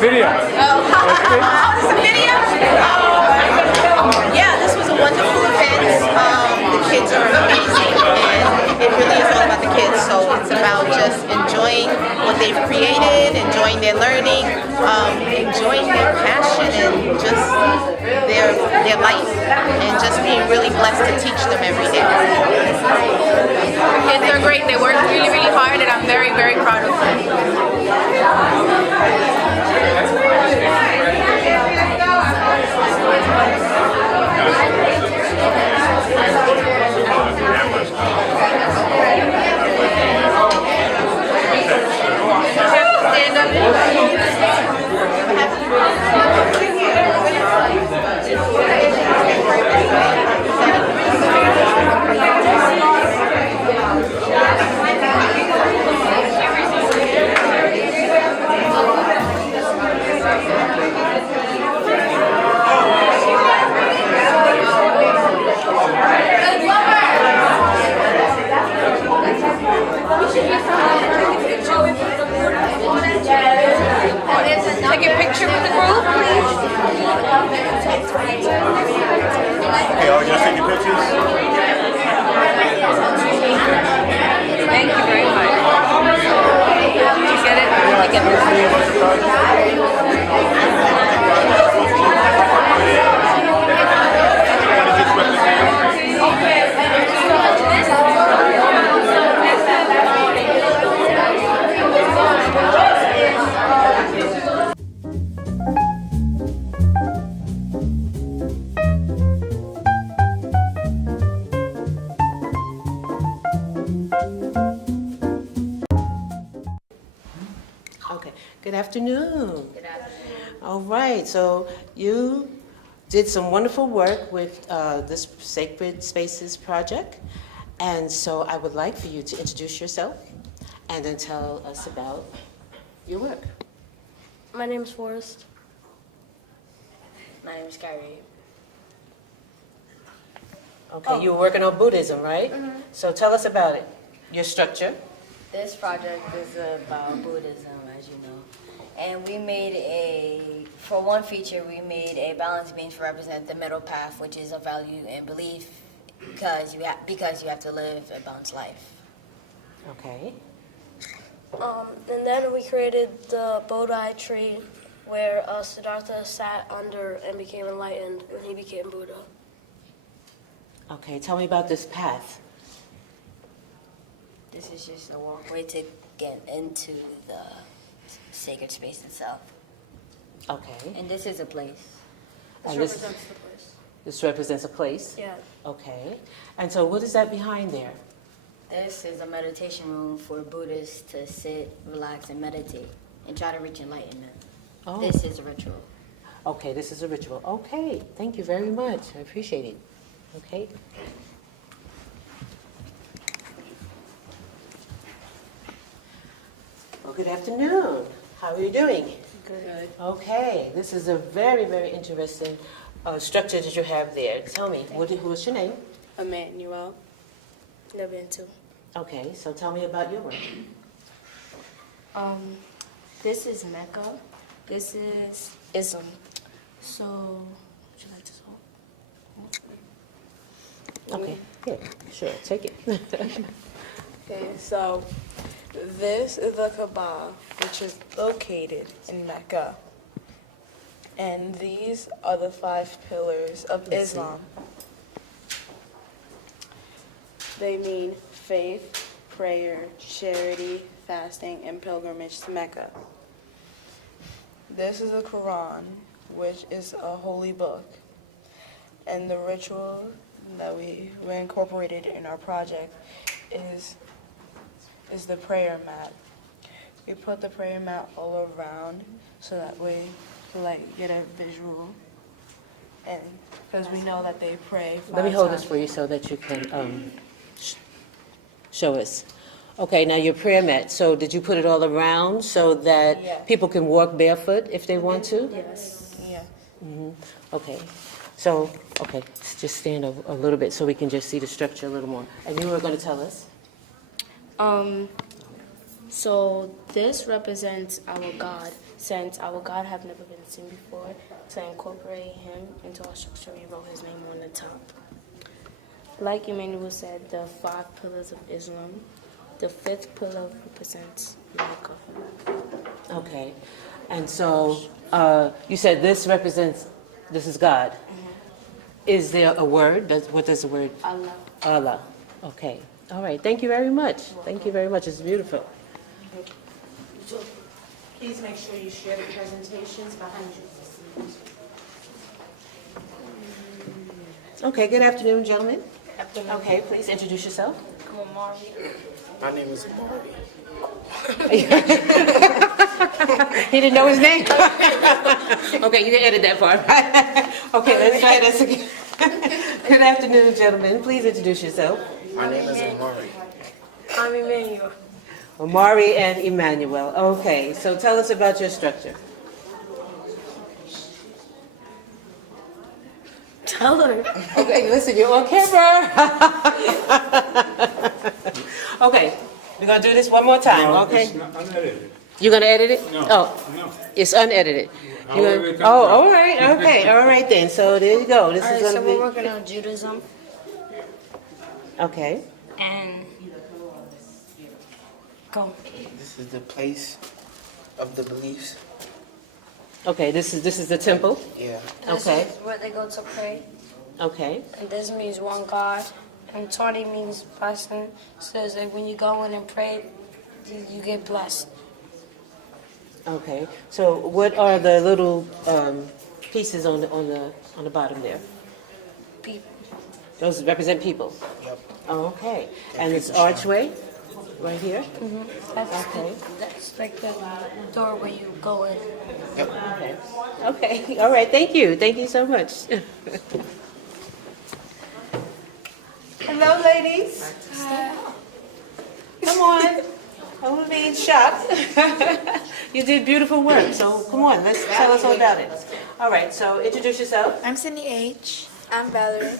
Video. Oh, this is a video? Yeah, this was a wonderful event. The kids are amazing, and it really is all about the kids. So it's about just enjoying what they've created, enjoying their learning, enjoying their passion, and just their life, and just being really blessed to teach them every day. The kids are great. They work really, really hard, and I'm very, very proud of them. Take a picture with the group, please. Okay, are you guys taking pictures? Thank you very much. Did you get it? Did you Okay, good afternoon. Good afternoon. All right, so you did some wonderful work with this Sacred Spaces project, and so I would like for you to introduce yourself and then tell us about your work. My name is Forrest. My name is Kyrie. Okay, you were working on Buddhism, right? So tell us about it, your structure. This project is about Buddhism, as you know. And we made for one feature, we made a balance beam to represent the middle path, which is a value and belief, because you have to live a balanced life. Okay. And then we created the Bodhi tree where Siddhartha sat under and became enlightened when he became Buddha. Okay, tell me about this path. This is just a walkway to get into the sacred space itself. Okay. And this is a place. This And represents the place. This represents a place? Yeah. Okay. And so what is that behind there? This is a meditation room for Buddhists to sit, relax, and meditate, and try to reach enlightenment. Oh. This is a ritual. Okay, this is a ritual. Okay, thank you very much. I appreciate it. Okay. Well, good afternoon. How are you doing? Good. Okay, this is a very, very interesting structure that you have there. Tell me, what's your name? Emmanuel. Never into. Okay, so tell me about your work. This is Mecca. This is Islam. So, would you like to solve? Okay, good. Sure, take it. Okay, so this is the Kaaba, which is located in Mecca. And these are the 5 pillars of Islam. They mean faith, prayer, charity, fasting, and pilgrimage to Mecca. This is the Quran, which is a holy book. And the ritual that we incorporated in our project is the prayer mat. We put the prayer mat all around so that way to get a visual and because we know that they pray 5 Let me hold times. this for you so that you can show us. Okay, now your prayer mat, so did you put it all around so that Yeah. people can walk barefoot if they want to? Yes. Yeah. Okay, so, okay, just stand a little bit so we can just see the structure a little more. And you were going to tell us? So this represents our God, since our God have never been seen before. To incorporate him into our structure, we wrote his name on the top. Like Emmanuel said, the 5 pillars of Islam. The 5th pillar represents Mecca. Okay, and so you said this represents, this is God. Is there a word? What does the word? Allah. Allah. Okay, all right, thank you very much. Thank you very much, it's beautiful. Please make sure you share the presentations behind you. Okay, good afternoon, gentlemen. Okay, please introduce yourself. My name is Marty. He didn't know his name. Okay, you can edit that part. Okay, let's try this again. Good afternoon, gentlemen. Please introduce yourself. My name is Amari. I'm Emmanuel. Omari and Emmanuel. Okay, so tell us about your structure. Tell her. Okay, listen, you're on camera. Okay, we're gonna do this one more time, No, okay? it's not unedited. You're gonna edit it? No, Oh, no. it's unedited. However You're it gonna- comes Oh, out. all right, okay, all right then. So there you go. This is Alright, gonna so be. we're working on Judaism. Okay. And go. This is the place of the beliefs. Okay, this is the temple. Yeah. Okay. This is where they go to pray. Okay. And this means one God. And 20 means blessing. So it's like when you go in and pray, you get blessed. Okay. So what are the little pieces on the bottom there? People. Those represent people. Yep. Oh, okay. And this archway right here. Okay. That's like the door where you go in. Okay. Okay. All right. Thank you. Thank you so much. Hello, ladies. Come on. Don't be shocked. You did beautiful work. So come on. Let's tell us all about it. All right. So introduce yourself. I'm Sydney H. I'm Valerie.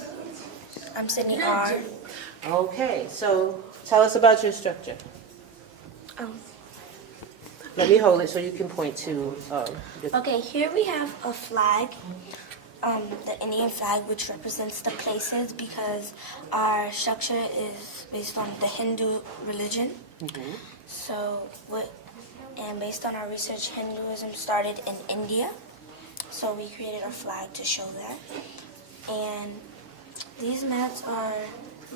I'm Sydney R. Okay. So tell us about your structure. Oh. Let me hold it so you can point to. Okay, here we have a flag, the Indian flag, which represents the places because our structure is based on the Hindu religion. So, and based on our research, Hinduism started in India. So we created a flag to show that. And these mats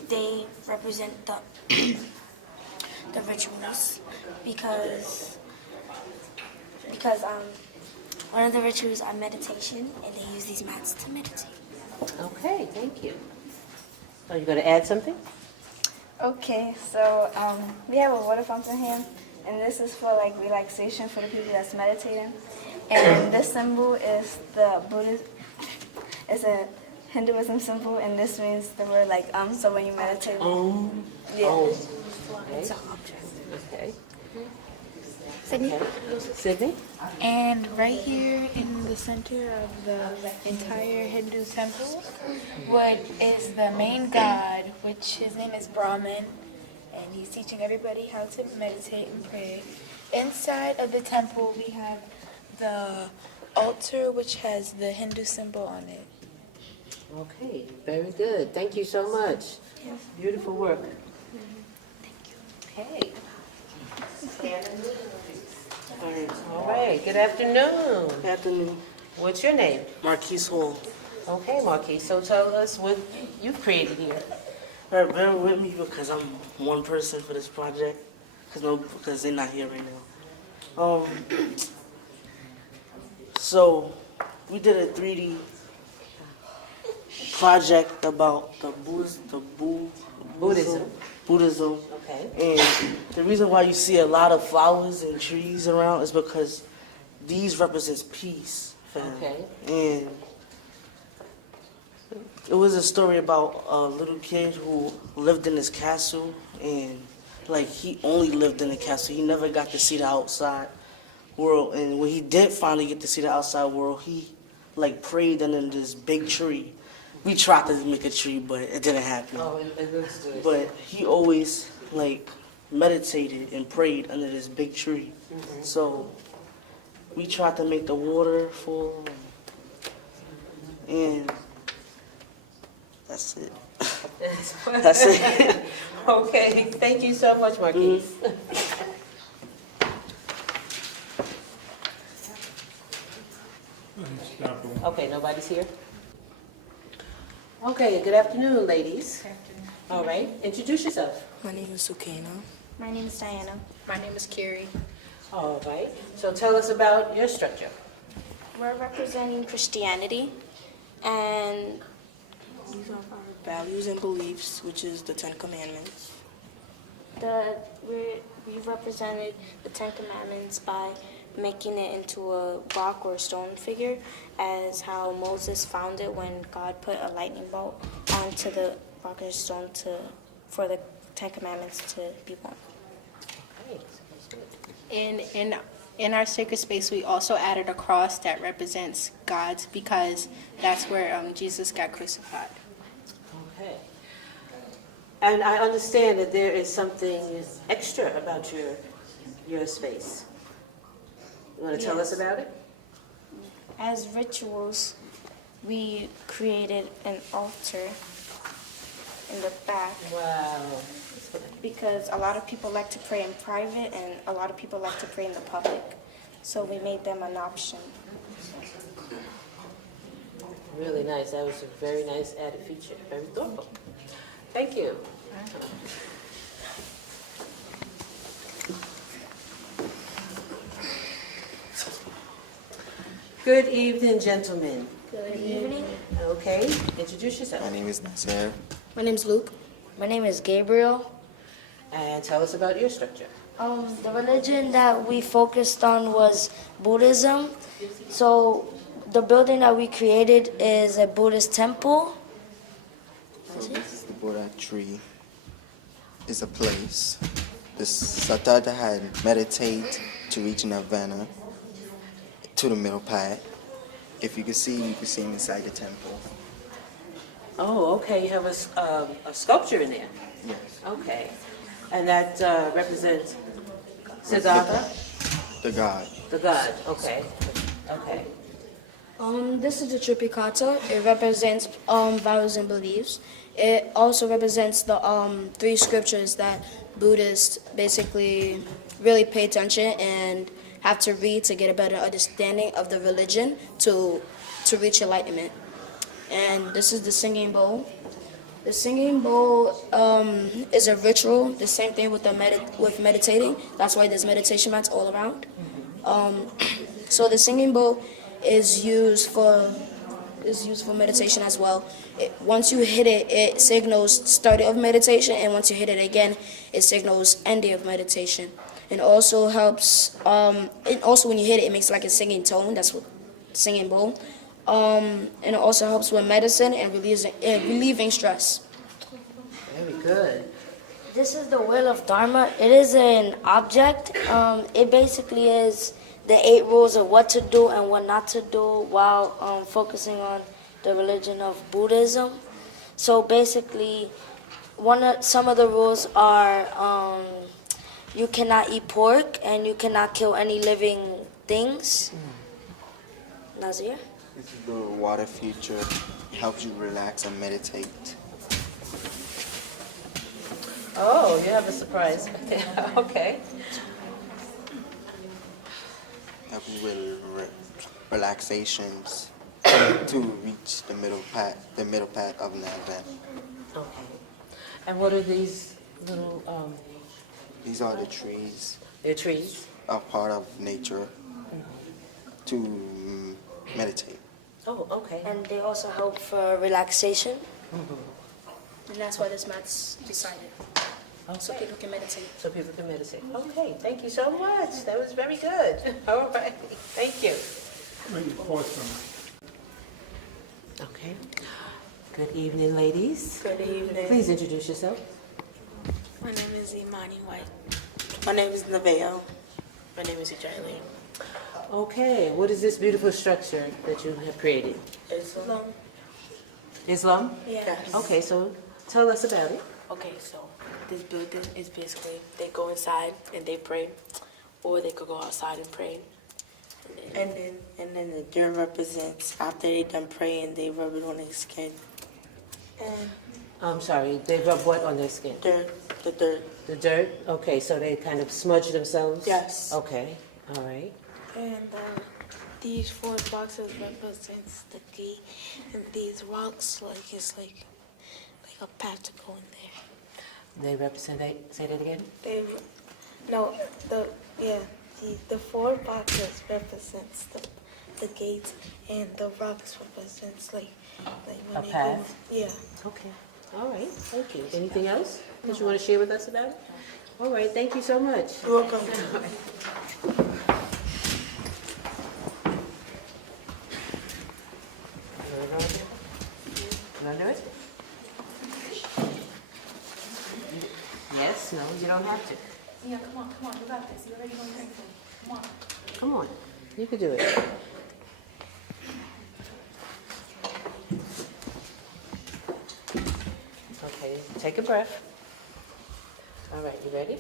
they represent the the rituals because one of the rituals are meditation, and they use these mats to meditate. Okay. Thank you. Are you going to add something? Okay, so we have a water fountain here, and this is for like relaxation for the people that's meditating. And this symbol is the Buddhist. It's a Hinduism symbol, and this means the word like So when you meditate, yeah. Okay. Okay. Sydney? Sydney? And right here in the center of the entire Hindu temple, what is the main god, which his name is Brahman, and he's teaching everybody how to meditate and pray. Inside of the temple, we have the altar, which has the Hindu symbol on it. Okay, very good. Thank you so much. Beautiful work. Okay. All right, good afternoon. Good afternoon. What's your name? Marquise Hall. Okay, Marquis, so tell us what you've created here. All right, bear with me because I'm one person for this project. Because they're not here right now. So we did a 3D project about the Buddhism. Okay. And the reason why you see a lot of flowers and trees around is because these represents peace, fam. Okay. And It was a story about a little kid who lived in his castle, and like he only lived in the castle. He never got to see the outside world. And when he did finally get to see the outside world, he like prayed under this big tree. We tried to make a tree, but it didn't happen. Oh, it looks good. But he always like meditated and prayed under this big tree. So we tried to make the waterfall, and that's it. That's it. Okay, thank you so much, Marquise. Okay, nobody's here? Okay, good afternoon, ladies. All right, introduce yourself. My name is Sukena. My name is Diana. My name is Carrie. All right, so tell us about your structure. We're representing Christianity, and These are our values and beliefs, which is the 10 Commandments. we represented the Ten Commandments by making it into a rock or stone figure, as how Moses found it when God put a lightning bolt onto the rock or stone for the Ten Commandments to be born. Okay, sounds good. And in our sacred space, we also added a cross that represents God's, because that's where Jesus got crucified. Okay. And I understand that there is something extra about your space. You want to tell us Yes. about it? As rituals, we created an altar in the back Wow. because a lot of people like to pray in private and a lot of people like to pray in the public. So we made them an option. Really nice. That was a very nice added feature. Very thoughtful. Thank you. Good evening, gentlemen. Good evening. Okay, introduce yourself. My name is Nasser. My name's Luke. My name is Gabriel. And tell us about your structure. The religion that we focused on was Buddhism. So the building that we created is a Buddhist temple. So this is the Buddha tree. It's a place. The Siddhartha had meditate to reach nirvana to the middle path. If you can see him inside the temple. Oh, okay. You have a sculpture in there. Yes. Okay. And that represents Siddhartha, The God. the god. Okay. Okay. This is the Tripikata. It represents values and beliefs. It also represents the 3 scriptures that Buddhists basically really pay attention and have to read to get a better understanding of the religion to reach enlightenment. And this is the singing bowl. The singing bowl is a ritual. The same thing with with meditating. That's why there's meditation mats all around. So the singing bowl is used for meditation as well. Once you hit it, it signals start of meditation, and once you hit it again, it signals ending of meditation. It also helps. Also when you hit it, it makes like a singing tone. That's what singing bowl. And it also helps with medicine and relieving stress. Very good. This is the wheel of Dharma. It is an object. It basically is the 8 rules of what to do and what not to do while focusing on the religion of Buddhism. So basically, some of the rules are you cannot eat pork and you cannot kill any living things. Nazir? This is the water feature. It helps you relax and meditate. Oh, you have a surprise. Okay. Helps you with relaxations to reach the middle path of nirvana. Okay. And what are these little, These are the trees. they're trees? A part of nature to meditate. Oh, okay. And they also help for relaxation. And that's why this mat's decided. So Okay. people can meditate. So people can meditate. Okay, thank you so much. That was very good. All right, thank you. Okay. Good evening, ladies. Good evening. Please introduce yourself. My name is Imani White. My name is Nevaeh. My name is Ujali. Okay, what is this beautiful structure that you have created? Islam. Islam? Yes. Okay, so tell us about it. Okay, so this building is basically they go inside and they pray, or they could go outside and pray. And then the dirt represents after they done praying, they rub it on their skin. And I'm sorry, they rub what on their skin? the dirt. The dirt? Okay, so they kind of smudge themselves? Yes. Okay, all right. And these 4 boxes represents the gate, and these rocks it's like a path to go in there. They represent, say that again? The 4 boxes represents the gate, and the rocks represents like when A they path? go. Yeah. Okay, all right, thank you. Anything else that you want to share with us about it? All right, thank you so much. You're welcome. You want to do it? Yes, no, you don't have to. Yeah, come on, you got this. You already know you're thankful. Come on. Come on, you can do it. Okay, take a breath. All right, you ready?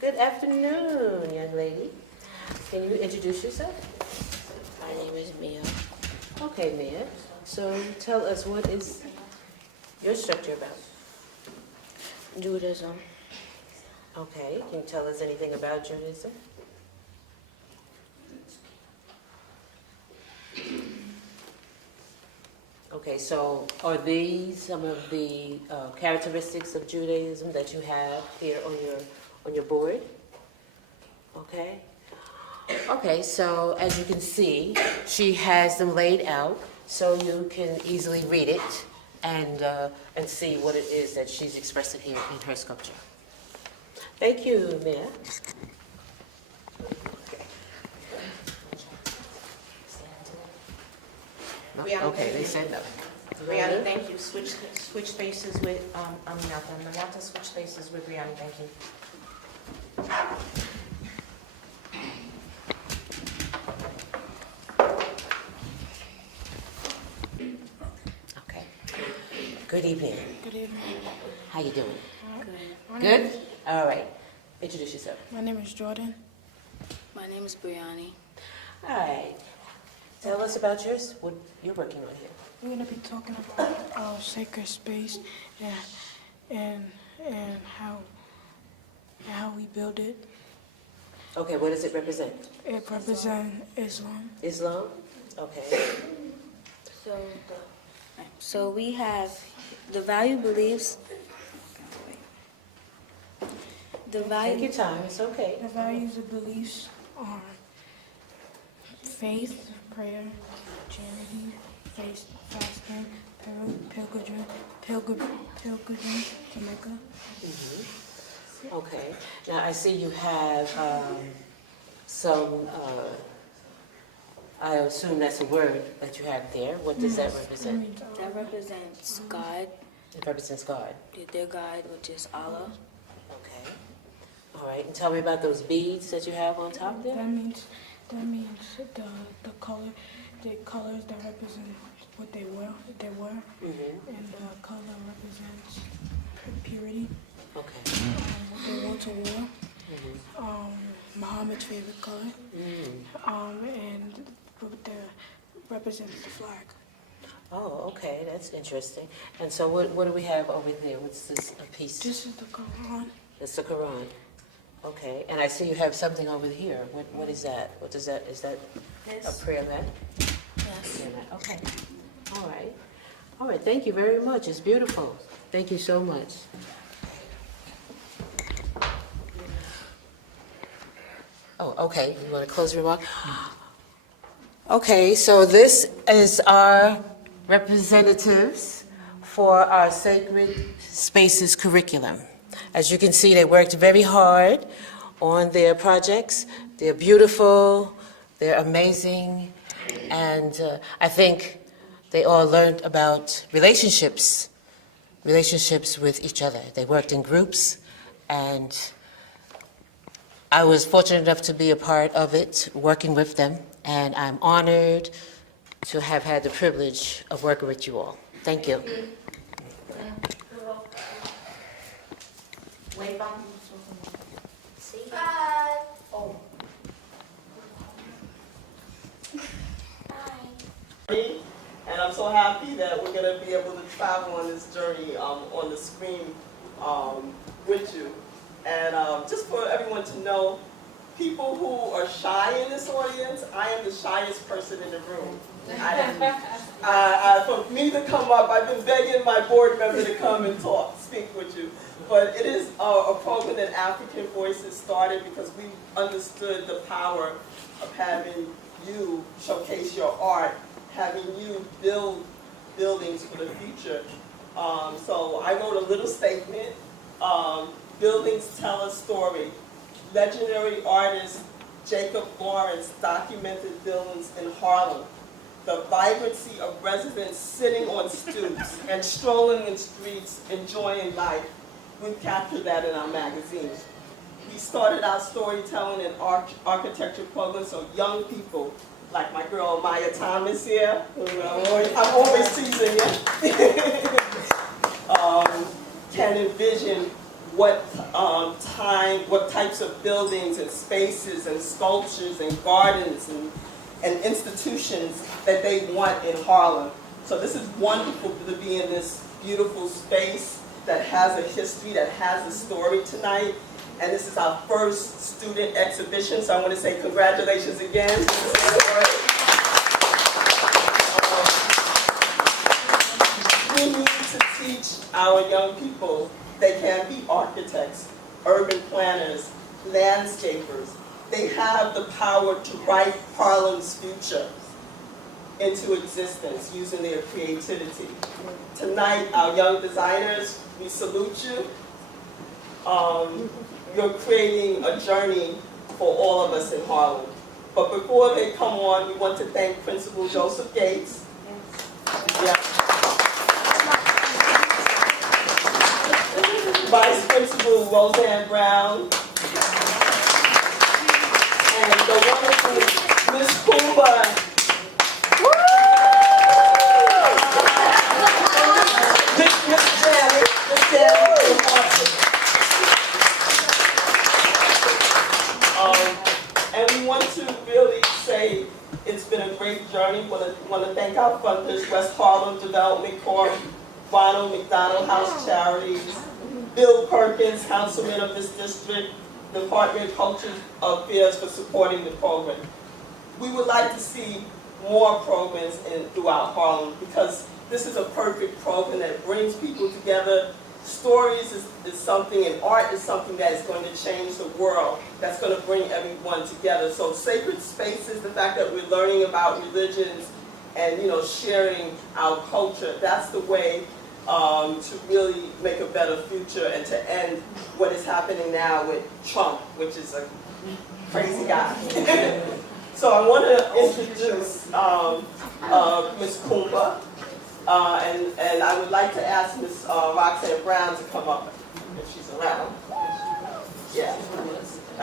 Good afternoon, young lady. Can you introduce yourself? My name is Mia. Okay, Mia. So tell us, what is your structure about? Judaism. Okay, can you tell us anything about Judaism? Okay, so are these some of the characteristics of Judaism that you have here on your board? Okay. Okay, so as you can see, she has them laid out so you can easily read it and see what it is that she's expressing here in her sculpture. Thank you, Mia. Okay, they said no. Brianna, thank you. Switch spaces with Aminata. Aminata, switch spaces with Brianna, thank you. Okay. Good evening. Good evening. How you doing? Good. Good? All right. Introduce yourself. My name is Jordan. My name is Brianni. All right. Tell us about yours, what you're working on here. We're gonna be talking about our sacred space and how we build it. Okay, what does it represent? It represents Islam. Islam? Okay. So we have the value beliefs. Take your time, it's okay. The values and beliefs are faith, prayer, charity, fasting, pilgrimage to Mecca. Okay. Now, I see you have some, I assume that's a word that you have there. What does that represent? That represents God, It represents God. their God, which is Allah. Okay. All right. And tell me about those beads that you have on top there. That means the colors that represent what they were, and the color represents purity. Okay. What they wore to war. Muhammad's favorite color. And the represents the flag. Oh, okay. That's interesting. And so what do we have over there? What's this a piece? This is the Quran. It's the Quran. Okay. And I see you have something over here. What is that? What does that, is that a prayer mat? Yes. Prayer mat. Okay. All right. All right. Thank you very much. It's beautiful. Thank you so much. Oh, okay. You want to close your remark? Okay, so this is our representatives for our Sacred Spaces curriculum. As you can see, they worked very hard on their projects. They're beautiful, they're amazing, and I think they all learned about relationships with each other. They worked in groups, and I was fortunate enough to be a part of it, working with them, and I'm honored to have had the privilege of working with you all. Thank you. And I'm so happy that we're going to be able to travel on this journey on the screen with you. And just for everyone to know, people who are shy in this audience, I am the shyest person in the room. For me to come up, I've been begging my board member to come and speak with you. But it is a program that African Voices started because we understood the power of having you showcase your art, having you build buildings for the future. So I wrote a little statement. Buildings tell a story. Legendary artist Jacob Lawrence documented buildings in Harlem. The vibrancy of residents sitting on stoops and strolling in streets, enjoying life. We've captured that in our magazine. We started our storytelling and architecture program so young people, like my girl Maya Thomas here, who I'm always teasing you, can envision what types of buildings and spaces and sculptures and gardens and institutions that they want in Harlem. So this is wonderful to be in this beautiful space that has a history, that has a story tonight. And this is our first student exhibition, so I want to say congratulations again. We need to teach our young people they can be architects, urban planners, landscapers. They have the power to write Harlem's future into existence using their creativity. Tonight, our young designers, we salute you. You're creating a journey for all of us in Harlem. But before they come on, we want to thank Principal Joseph Gates. Yeah. Vice Principal Roseanne Brown. And the wonderful Miss Kumba. And we want to really say it's been a great journey. We want to thank our funders, West Harlem Development Corp, Ronald McDonald House Charities, Bill Perkins, councilman of this district, Department of Cultural Affairs for supporting the program. We would like to see more programs throughout Harlem because this is a perfect program that brings people together. Stories is something, and art is something that is going to change the world, that's going to bring everyone together. So sacred spaces, the fact that we're learning about religions and sharing our culture, that's the way to really make a better future and to end what is happening now with Trump, which is a crazy guy. So I want to introduce Ms. Kumba. And I would like to ask Ms. Roxanne Brown to come up if she's around. Yeah.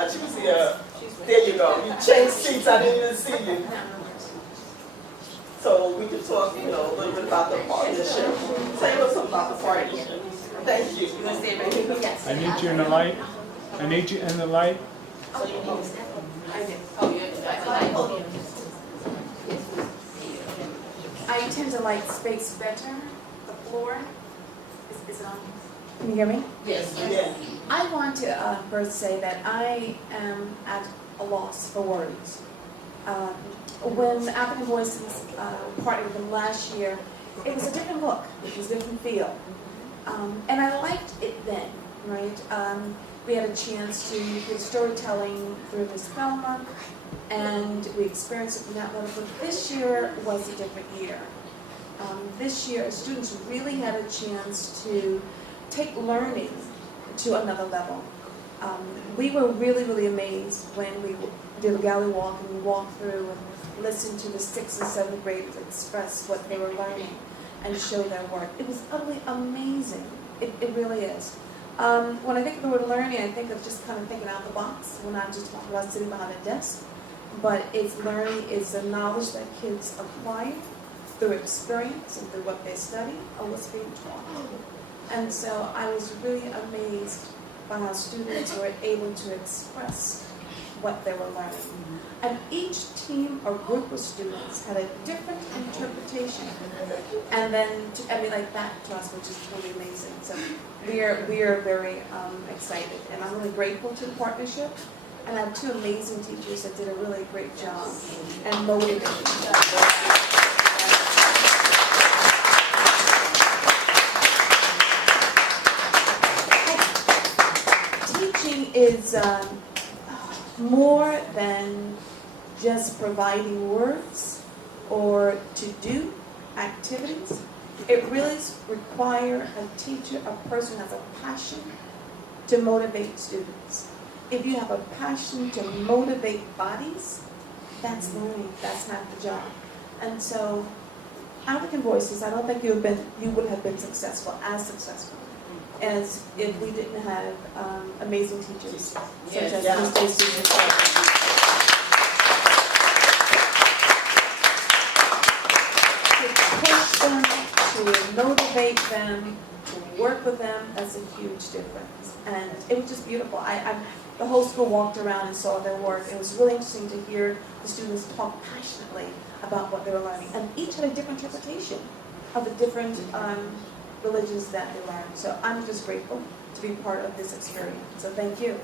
She was here. There you go. You changed seats. I didn't even see you. So we could talk, a little bit about the partnership. Tell us something about the partnership. Thank you. You want to stay right here? Yes. I need you in the light. I need you in the light. So you need to step. I did. Oh, you're the I tend to like space better. The floor is it on. Can you hear me? Yes. Yeah. I want to first say that I am at a loss for words. When African Voices partnered with them last year, it was a different look. It was a different feel. And I liked it then, right? We had a chance to do storytelling through Miss Thelma, and we experienced it from that level. But this year was a different year. This year, students really had a chance to take learning to another level. We were really, really amazed when we did a gallery walk and we walked through, and listen to the 6th and 7th graders express what they were learning and show their work. It was utterly amazing. It really is. When I think of the word learning, I think of just kind of thinking out of the box. We're not just talking about sitting behind a desk, but it's learning is the knowledge that kids acquire through experience and through what they study or what's being taught. And so I was really amazed by how students were able to express what they were learning. And each team or group of students had a different interpretation and then to emulate that to us, which is really amazing. So we are very excited, and I'm really grateful to the partnership. And I have two amazing teachers that did a really great job and motivated us. Teaching is more than just providing words or to do activities. It really requires a teacher, a person who has a passion to motivate students. If you have a passion to motivate bodies, that's learning, that's not the job. And so, African Voices, I don't think you would have been successful as if we didn't have amazing teachers such as Mr. Susan. To push them, to motivate them, to work with them, that's a huge difference. And it was just beautiful. The whole school walked around and saw their work. It was really interesting to hear the students talk passionately about what they were learning. And each had a different interpretation of the different religions that they learned. So I'm just grateful to be part of this experience. So thank you.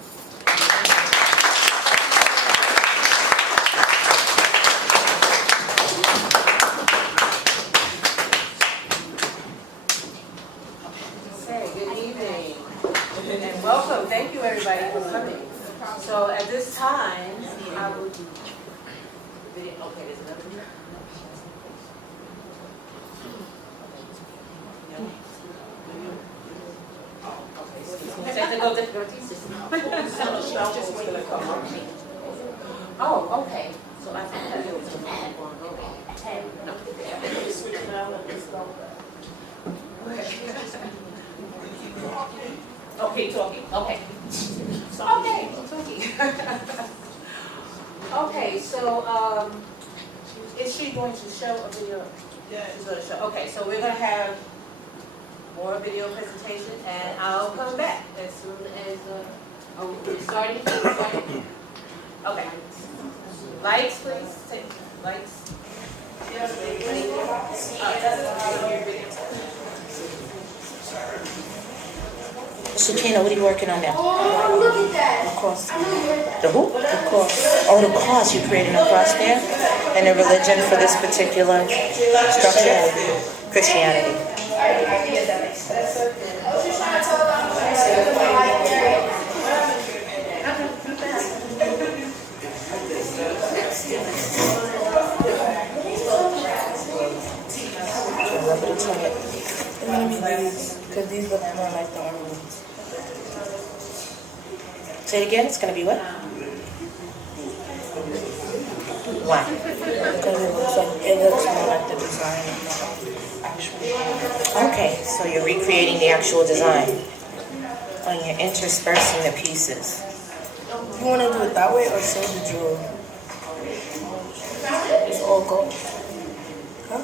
Hey, good evening and welcome. Thank you everybody for coming. So at this time, I will do video. Okay, there's another video. Technical difficulties. Oh, okay. So I think that it was a okay, talking. Okay. Okay, talking. Okay, so is she going to show a video? Yeah, she's going to show. Okay, so we're going to have more video presentation, and I'll come back as soon as, we're starting? Okay. Lights, please. Take lights. Shakina, what are you working on now? Oh, look at that. The cross. The who? The cross. Oh, the cross. You creating a cross there? And the religion for this particular structure? Christianity. Because these look more like the ornaments. Say it again. It's going to be what? Why? Because it looks more like the design of the actual. Okay, so you're recreating the actual design. And you're interspersing the pieces. You want to do it that way or silver jewel? It's all gold. Huh?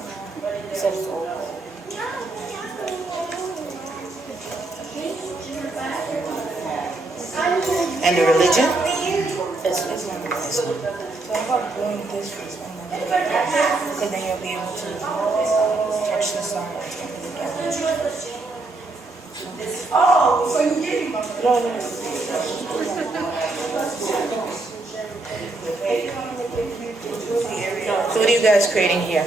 You said it's all gold. And the religion? It's Islam. So I'm about doing this first one. Because then you'll be able to touch the side. Oh, so you gave me my no. So what are you guys creating here?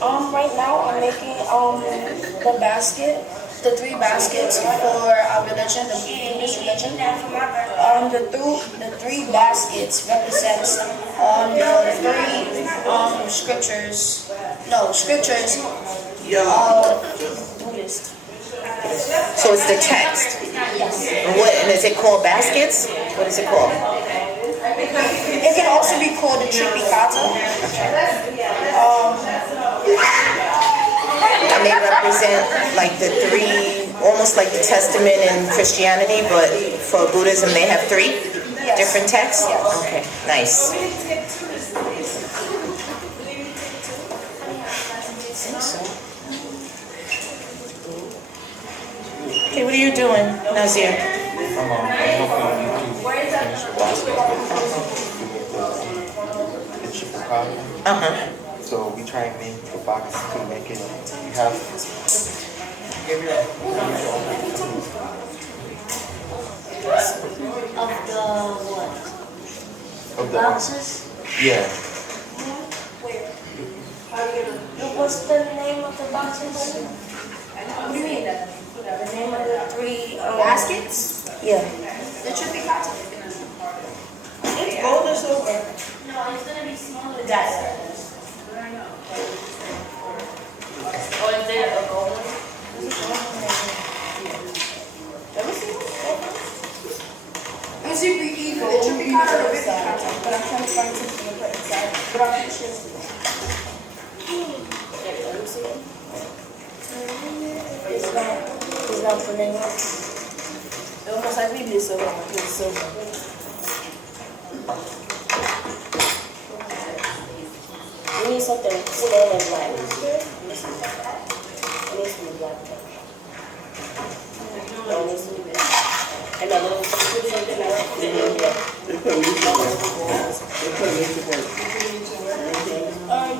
Right now I'm making the basket, the 3 baskets for our religion, the Buddhist religion. The 3 baskets represents the 3 scriptures. No, scriptures. Buddhist. So it's the text. Yes. And is it called baskets? What is it called? It can also be called a triplicata. And they represent like the three, almost like the Testament in Christianity, but for Buddhism they have three different texts? Okay, nice. Okay, what are you doing, Nazir? I'm helping you to finish the basket. The triple column. So we try and make the box to make it, you have, Of the what? of the Boxes? Yeah. What's the name of the boxes? What do you mean? The name of the three baskets? Yeah. The triplicata. It's gold or silver? No, it's gonna be smaller. Oh, is there a gold one? Let me see if we eat the triplicata or the biplicata, but I'm trying to find something to put inside. But I'll finish this. Let me see. It's not putting it. It almost like we did silver. It's silver. We need something small and black. It needs to be black. No, it needs to be black. And a little something like that.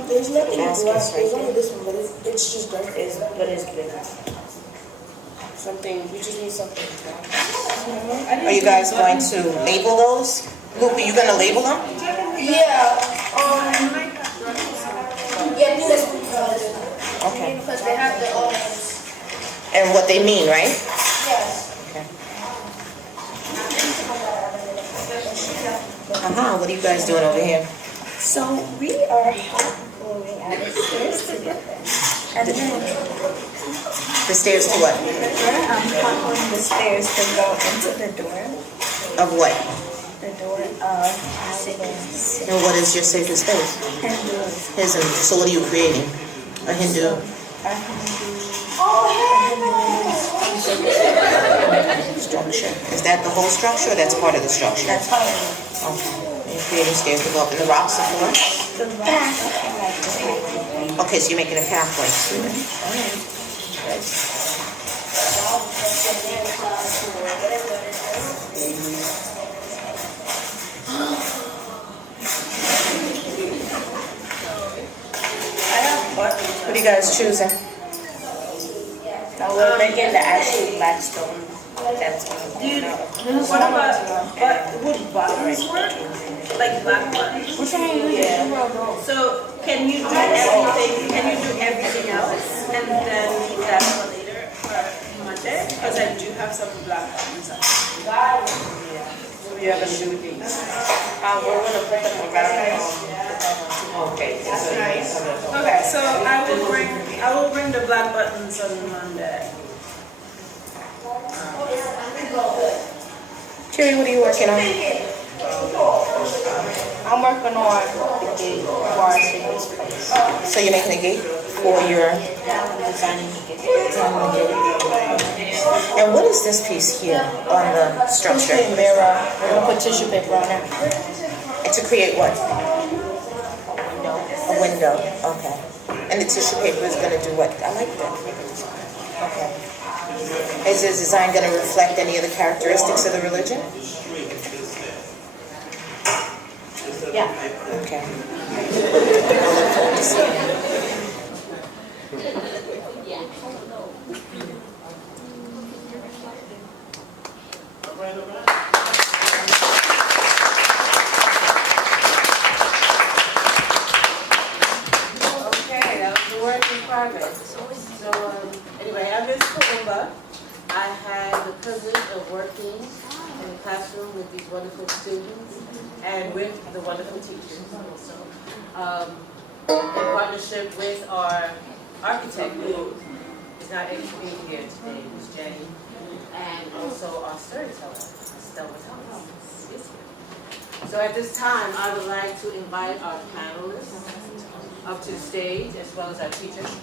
There's nothing black. There's only this one, but it's just dark. But it's bigger. Something, we just need something black. Are you guys going to label those? Luke, are you going to label them? Yeah. Yeah, Okay. because they have their own. And what they mean, right? Yes. What are you guys doing over here? So we are going at the stairs together. And then The stairs to what? I'm following the stairs to go into the door. Of what? The door of happiness. And what is your sacred space? Hinduism. So what are you creating? A Hindu? Structure. Is that the whole structure or that's part of the structure? That's part of it. Okay. You're creating stairs to go up in the rocks of floor? The back. Okay, so you're making a pathway. What are you guys choosing? Now we're making the actual black stone. That's What about, would buttons work? Like black buttons? Which one are you using? So can you do everything, else and then leave that for later for Monday? Because I do have some black buttons. What are you going to do with these? We're going to put them around. Okay. Okay, so I will bring the black buttons on Monday. Carrie, what are you working on? I'm working on the gate for our sacred space. So you're making a gate for your... Designing the gate. And what is this piece here on the structure? Tissue mirror. We're going to put tissue paper on it. And to create what? A window. Okay. And the tissue paper is going to do what? I like that. Okay. Is the design going to reflect any of the characteristics of the religion? Yeah. Okay. I'll look forward to seeing it. Okay, that was the work in progress. So, anyway, I'm Ms. Columba. I had the privilege of working in the classroom with these wonderful students and with the wonderful teachers. In partnership with our architect, who is not able to be here today, who's Jenny, and also our storyteller, Stella Thomas, is here. So at this time, I would like to invite our panelists up to the stage, as well as our teachers.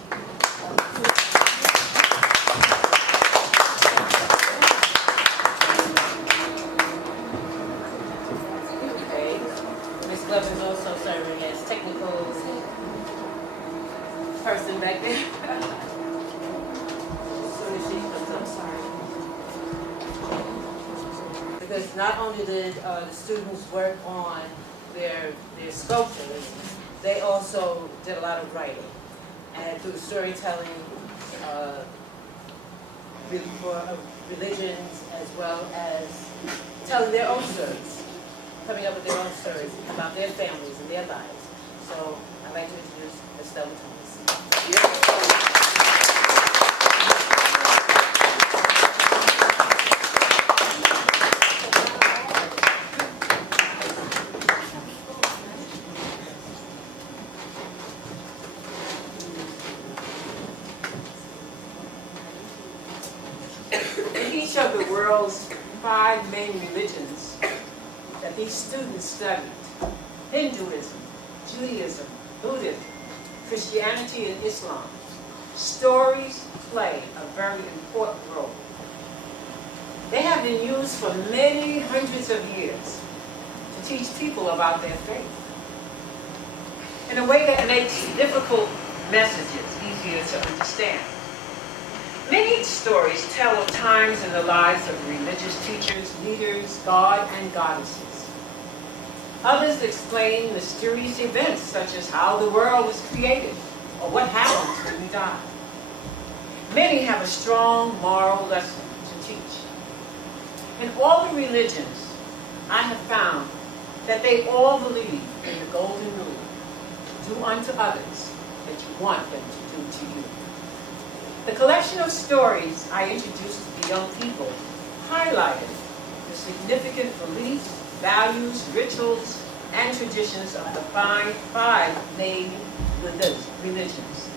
Okay. Ms. Glover is also serving as technical person back there. As soon as she comes up, sorry. Because not only did the students work on their sculptures, they also did a lot of writing. And through storytelling, for religions, as well as telling their own stories, coming up with their own stories about their families and their lives. So I'd like to introduce Estella Thomas. Each of the world's 5 main religions that these students studied, Hinduism, Judaism, Buddhism, Christianity, and Islam, stories play a very important role. They have been used for many hundreds of years to teach people about their faith in a way that makes difficult messages easier to understand. Many stories tell of times in the lives of religious teachers, leaders, god and goddesses. Others explain mysterious events such as how the world was created or what happens when we die. Many have a strong moral lesson to teach. In all the religions, I have found that they all believe in the golden rule: do unto others that you want them to do to you. The collection of stories I introduced to the young people highlighted the significant beliefs, values, rituals, and traditions of the five main religions.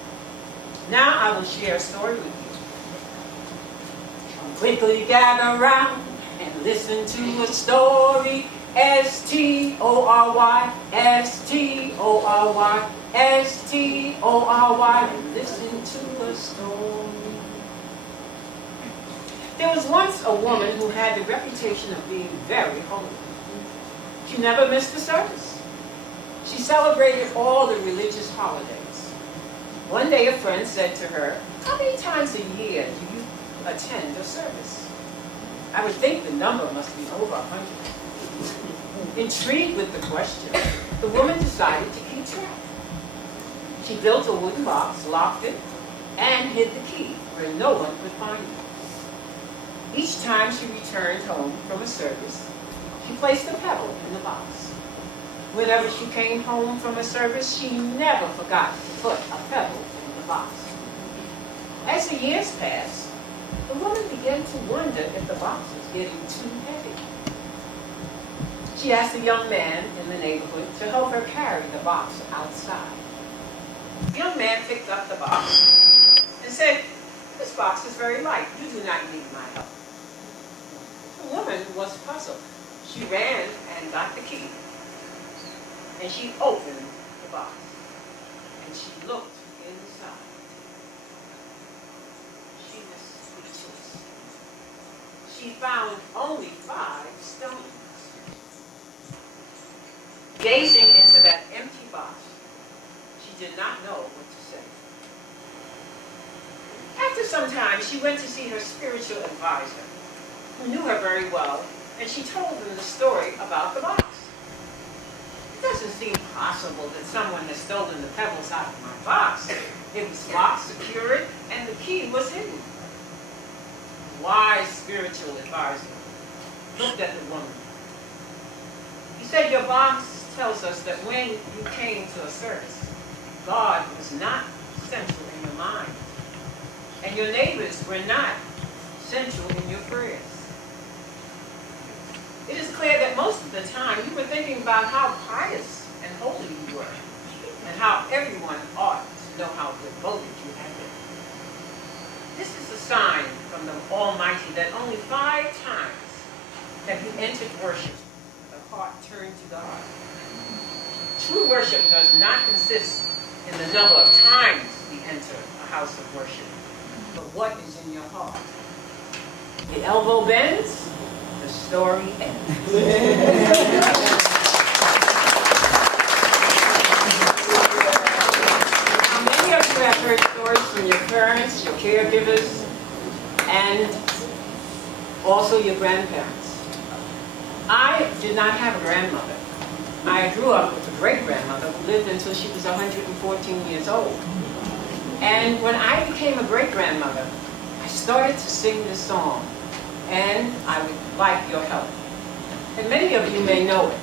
Now I will share a story with you. Quickly gather round and listen to a story. S-T-O-R-Y, S-T-O-R-Y, S-T-O-R-Y, listen to a story. There was once a woman who had the reputation of being very holy. She never missed a service. She celebrated all the religious holidays. One day a friend said to her, "How many times a year do you attend a service?" I would think the number must be over 100. Intrigued with the question, the woman decided to keep track. She built a wooden box, locked it, and hid the key where no one could find it. Each time she returned home from a service, she placed a pebble in the box. Whenever she came home from a service, she never forgot to put a pebble in the box. As the years passed, the woman began to wonder if the box was getting too heavy. She asked a young man in the neighborhood to help her carry the box outside. The young man picked up the box and said, "This box is very light. You do not need my help." The woman was puzzled. She ran and got the key. And she opened the box. And she looked inside. She was speechless. She found only 5 stones. Gazing into that empty box, she did not know what to say. After some time, she went to see her spiritual advisor, who knew her very well, and she told him the story about the box. "It doesn't seem possible that someone has stolen the pebbles out of my box. It was locked, secured, and the key was hidden." The wise spiritual advisor looked at the woman. He said, "Your box tells us that when you came to a service, God was not central in your mind, and your neighbors were not central in your prayers. It is clear that most of the time you were thinking about how pious and holy you were, and how everyone ought to know how devoted you had been. This is a sign from the Almighty that only 5 times have you entered worship of heart turned to God. True worship does not consist in the number of times we enter a house of worship, but what is in your heart. The elbow bends, the story ends. Now, many of you have heard stories from your parents, your caregivers, and also your grandparents. I did not have a grandmother. I grew up with a great-grandmother who lived until she was 114 years old. And when I became a great-grandmother, I started to sing this song, and I would like your help. And many of you may know it.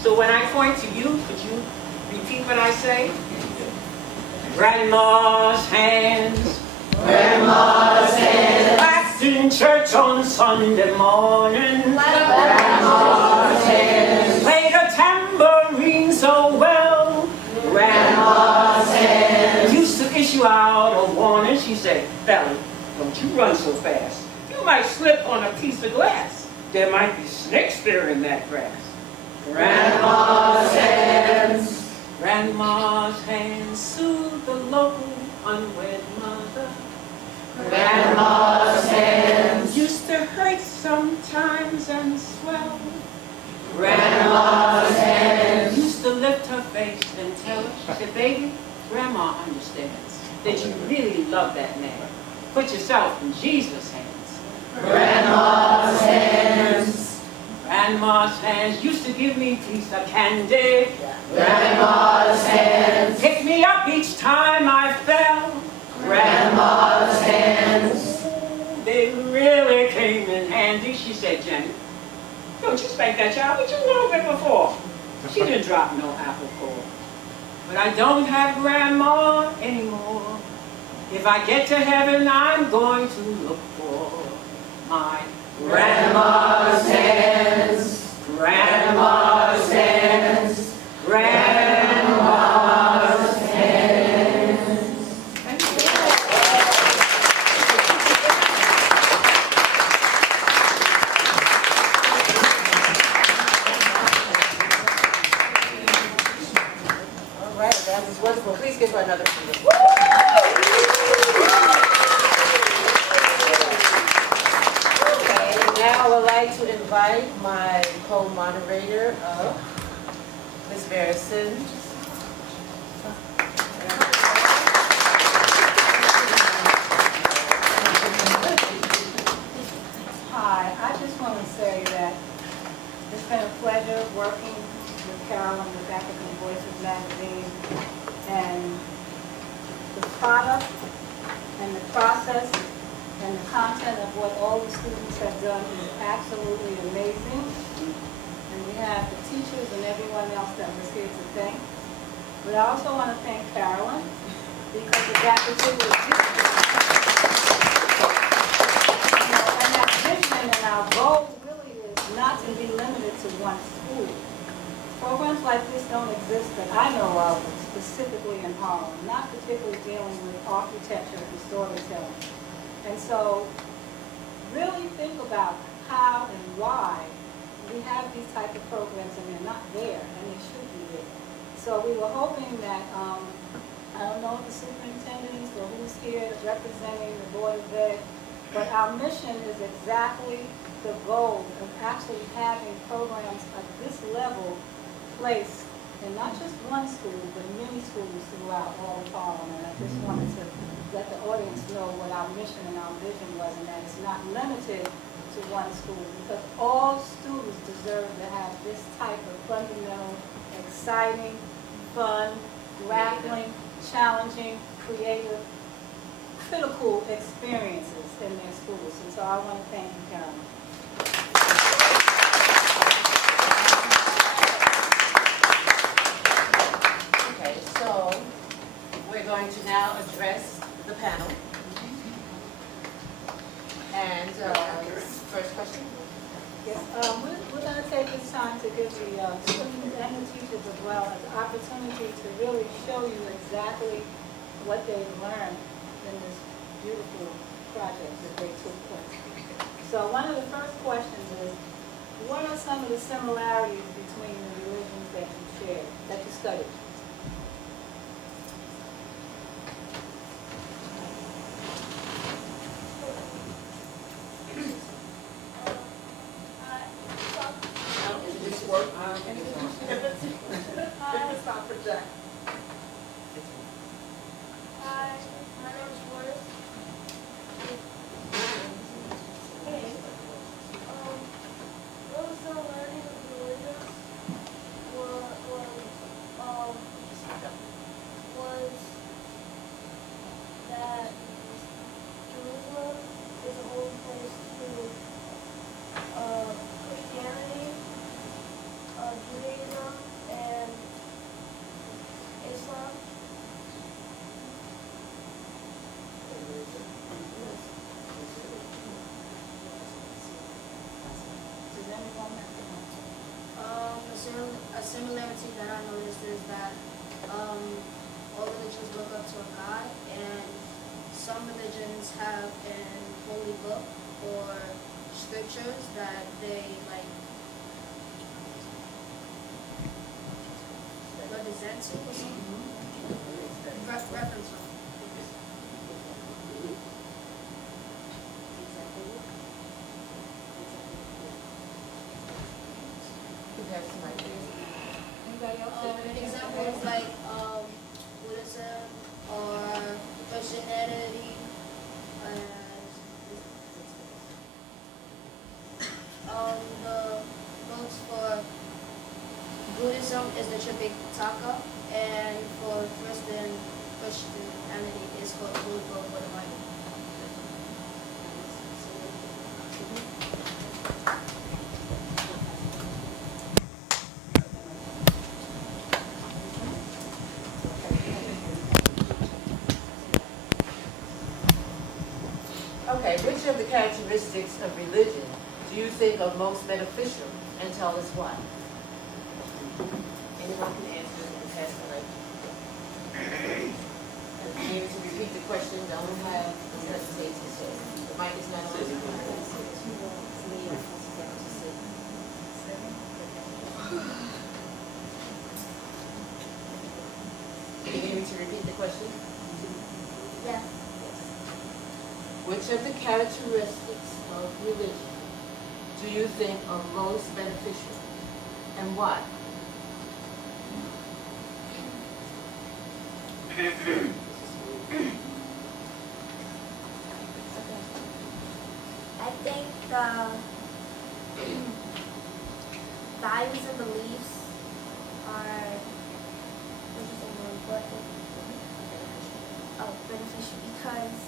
So when I point to you, could you repeat what I say? Grandma's hands, Grandma's hands, packed in church on Sunday morning. Grandma's hands, played a tambourine so well. Grandma's hands, used to issue out a warning. She said, "Fellas, don't you run so fast. You might slip on a piece of glass. There might be snakes there in that grass." Grandma's hands, Grandma's hands soothe the local unwed mother. Grandma's hands used to hurt sometimes and swell. Grandma's hands used to lift her face and tell her, she said, "Baby, Grandma understands that you really love that man. Put yourself in Jesus' hands." Grandma's hands. Grandma's hands used to give me a piece of candy. Grandma's hands picked me up each time I fell. Grandma's hands, they really came in handy. She said, "Jenny, don't you spank that child? What you know of it before?" She didn't drop no apple core. But I don't have Grandma anymore. If I get to heaven, I'm going to look for my Grandma's hands, Grandma's hands, Grandma's hands. All right, that was wonderful. Please give her another round. Now I would like to invite my co-moderator, Ms. Barrison. Hi, I just want to say that it's been a pleasure working with Carolyn with African Voices magazine, and the product and the process and the content of what all the students have done is absolutely amazing. And we have the teachers and everyone else that was here to thank. But I also want to thank Carolyn because of that particular vision. And that vision and our goal really is not to be limited to one school. Programs like this don't exist that I know of specifically in Harlem, not particularly dealing with architecture and storytelling. And so really think about how and why we have these type of programs and they're not there and they should be there. So we were hoping that, I don't know if the superintendent or who's here representing the Board of Ed, but our mission is exactly the goal of actually having programs of this level placed in not just one school, but many schools throughout all of Harlem. And I just wanted to let the audience know what our mission and our vision was, and that it's not limited to one school, because all students deserve to have this type of fundamental, exciting, fun, grappling, challenging, creative, critical experiences in their schools. And so I want to thank you, Carolyn. Okay, so we're going to now address the panel. And first question? Yes, we're going to take this time to give the students and the teachers as well an opportunity to really show you exactly what they've learned in this beautiful project that they took place. So one of the first questions is, what are some of the similarities between the religions that you share, that you studied? Hi, my name is Forrest. What was the learning of religion was that Jerusalem is a holy place to Christianity, Judaism, and Islam. A similarity that I noticed is that all religions look up to a God, and some religions have an holy book or scriptures that they like represent to or something. Reference from. Examples like Buddhism or Christianity, the books for Buddhism is the Tripitaka, and for Christianity is called the Holy Book or the Bible. Okay, which of the characteristics of religion do you think are most beneficial, and tell us why? Anyone can answer and pass the mic. Be able to repeat the question, don't have the hesitate to say. The mic is not on. Can you able to repeat the question? Yeah. Which of the characteristics of religion do you think are most beneficial, and why? I think the values and beliefs are more important. Beneficial because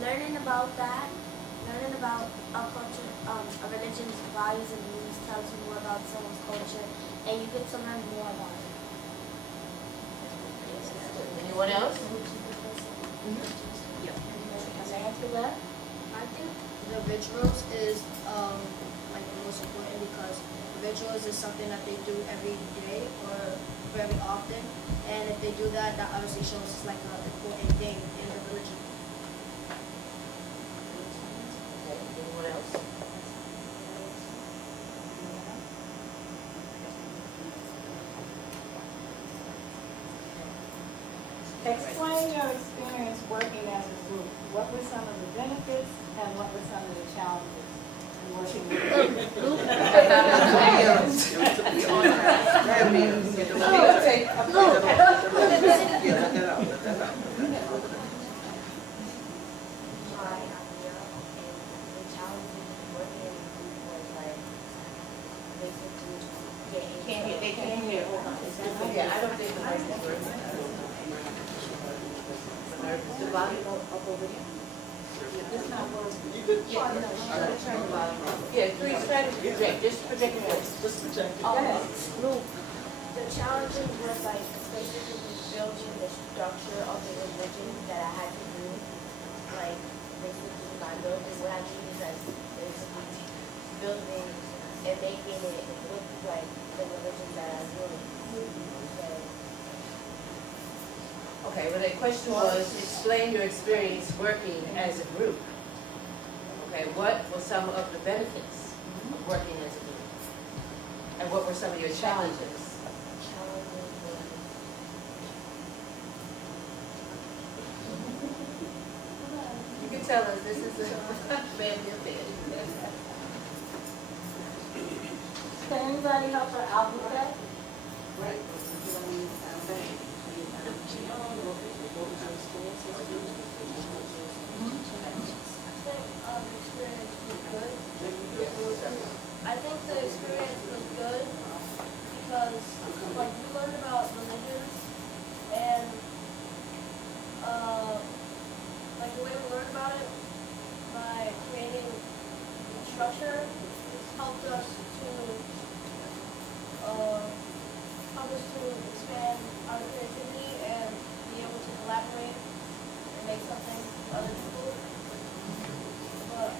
learning about that, learning about a culture, a religion's values and beliefs tells you more about someone's culture, and you get to learn more about it. Anyone else? Can I answer that? I think the rituals is like the most important because rituals is something that they do every day or very often, and if they do that, that obviously shows it's like an important thing in the religion. Okay, anyone else? Explain your experience working as a group. What were some of the benefits and what were some of the challenges in working with a group? They can't hear. Yeah, I don't think the mic is working. The volume up over here? It's not working. Turn the volume up. Yeah, please try to project. Just project your voice. Just project. The challenges was like basically building the structure of the religion that I had to do. Like basically my building, what I do is like basically building and making it look like the religion that I really Okay, well, the question was, explain your experience working as a group. Okay, what were some of the benefits of working as a group? And what were some of your challenges? You can tell us this is a family affair. Can anybody help her out with that? I think the experience was good because, like, we learned about religions and, like, the way we learned about it by creating structure helped us to expand our creativity and be able to collaborate and make something other people. But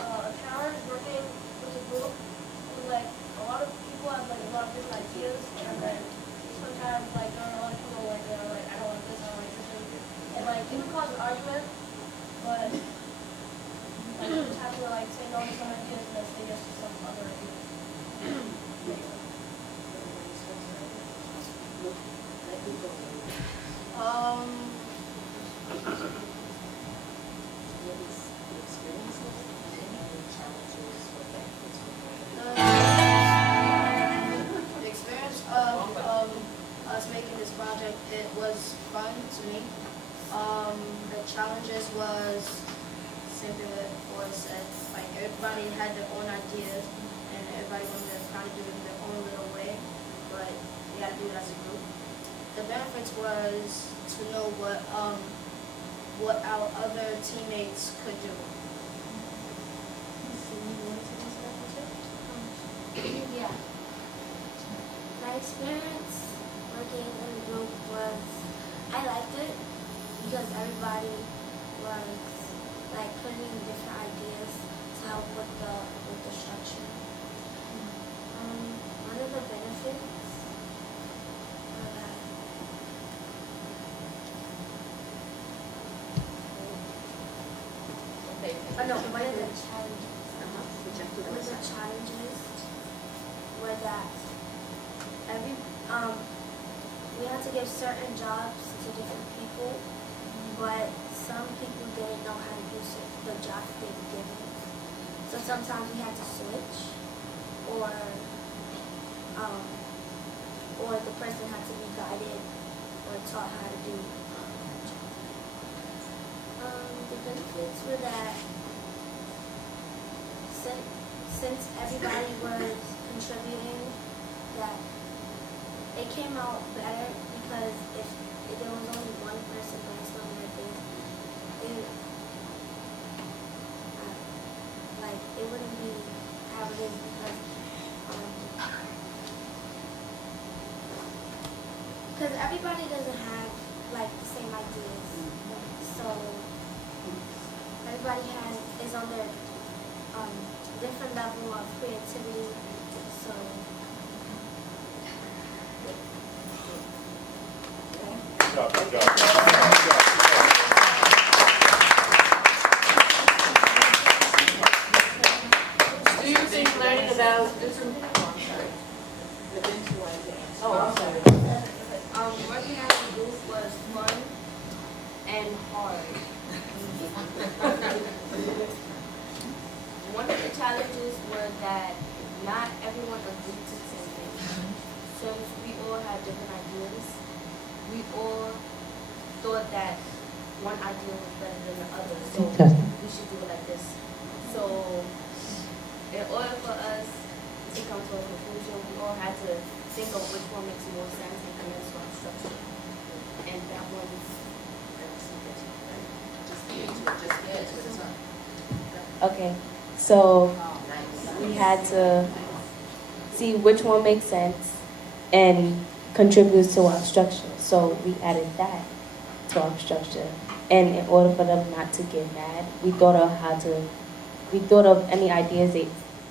a challenge working with a group is like a lot of people have like a lot of different ideas, and then sometimes like there are a lot of people like they're like I don't like this, I don't like this, and like it can cause an argument, but like you just have to like say no to some ideas and then say yes to some other ideas. The experience of us making this project, it was fun to me. The challenges was same thing that Forrest said. Like everybody had their own ideas, and everybody wanted to kind of do it in their own little way, but they had to do it as a group. The benefits was to know what our other teammates could do. Yeah. My experience working in a group was, I liked it because everybody was like putting in different ideas to help with the structure. One of the benefits were that one of the challenges were that we had to give certain jobs to different people, but some people didn't know how to do the jobs they were given. So sometimes we had to switch, or the person had to be guided or taught how to do. The benefits were that since everybody was contributing, that it came out better, because if there was only one person brainstorming at things, it wouldn't be how it is, because everybody doesn't have like the same ideas, so everybody is on their different level of creativity, so. Good job. Do you think learning about Working as a group was fun and hard. One of the challenges were that not everyone agreed to the same thing. Since we all had different ideas, we all thought that one idea was better than the other, so we should do it like this. So in order for us to come to a conclusion, we all had to think of which one makes more sense and connect to our structure. And that one is Okay, so we had to see which one makes sense and contributes to our structure. So we added that to our structure. And in order for them not to get mad, we thought of any ideas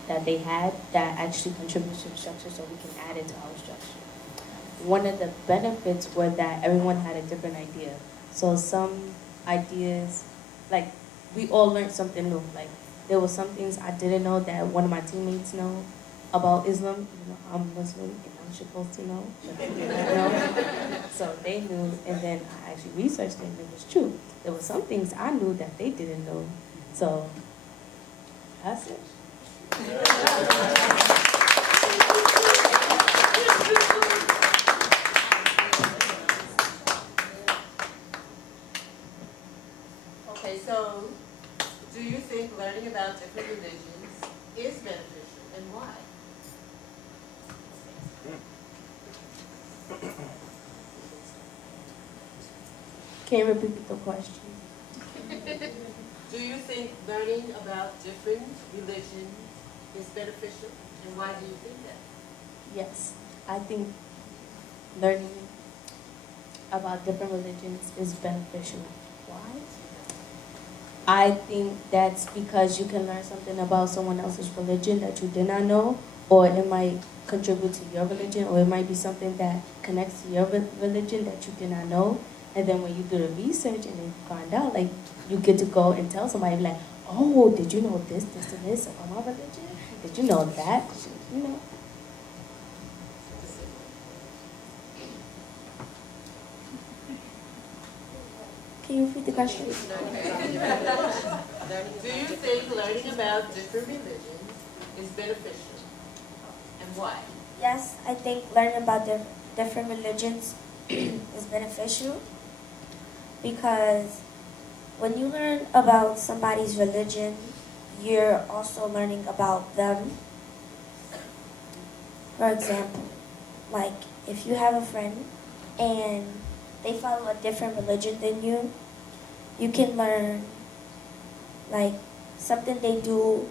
that they had that actually contribute to the structure, so we can add it to our structure. One of the benefits were that everyone had a different idea. So some ideas, like we all learned something new. Like, there were some things I didn't know that one of my teammates know about Islam. You know, I'm Muslim and I'm supposed to know, but they did not know. So they knew, and then I actually researched it and it was true. There were some things I knew that they didn't know. So that's it. Okay, so do you think learning about different religions is beneficial, and why? Can you repeat the question? Do you think learning about different religions is beneficial, and why do you think that? Yes, I think learning about different religions is beneficial. Why? I think that's because you can learn something about someone else's religion that you did not know, or it might contribute to your religion, or it might be something that connects to your religion that you did not know. And then when you do the research and then find out, like, you get to go and tell somebody, like, oh, did you know this, this, and this about my religion? Did you know that? You know. Can you repeat the question? Do you think learning about different religions is beneficial, and why? Yes, I think learning about different religions is beneficial because when you learn about somebody's religion, you're also learning about them. For example, like if you have a friend and they follow a different religion than you, you can learn like something they do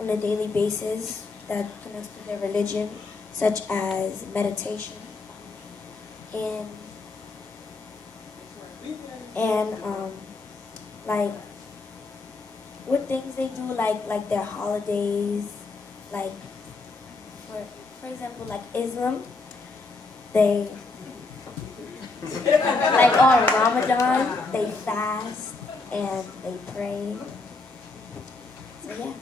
on a daily basis that connects to their religion, such as meditation. And like what things they do, like their holidays, like for example, like Islam, they like on Ramadan they fast and they pray. So yeah.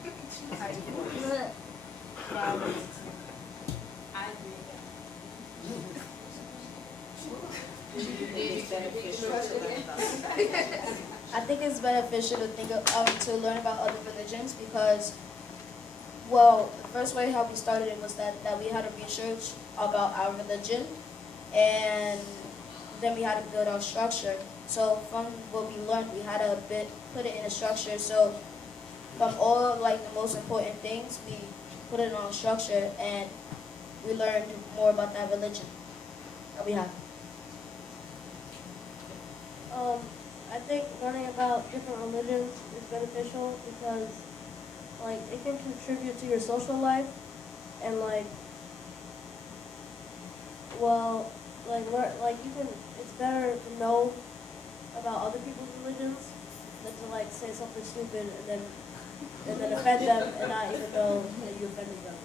I think it's beneficial to think of, to learn about other religions because, well, the first way how we started it was that we had to research about our religion, and then we had to build our structure. So from what we learned, we had to put it in a structure. So from all of like the most important things, we put it on a structure, and we learned more about that religion that we have. I think learning about different religions is beneficial because, like, it can contribute to your social life, and like, well, like you can. It's better to know about other people's religions than to like say something stupid and then offend them and not even know that you offended them.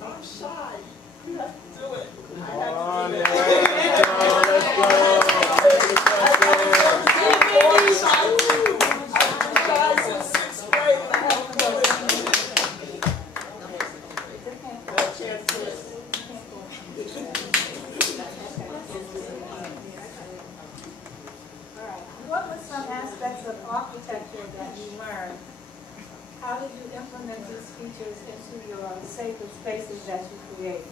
I'm shy. You have to do it. Come on, yeah. Let's go. What were some aspects of architecture that you learned? How did you implement these features into your sacred spaces that you create?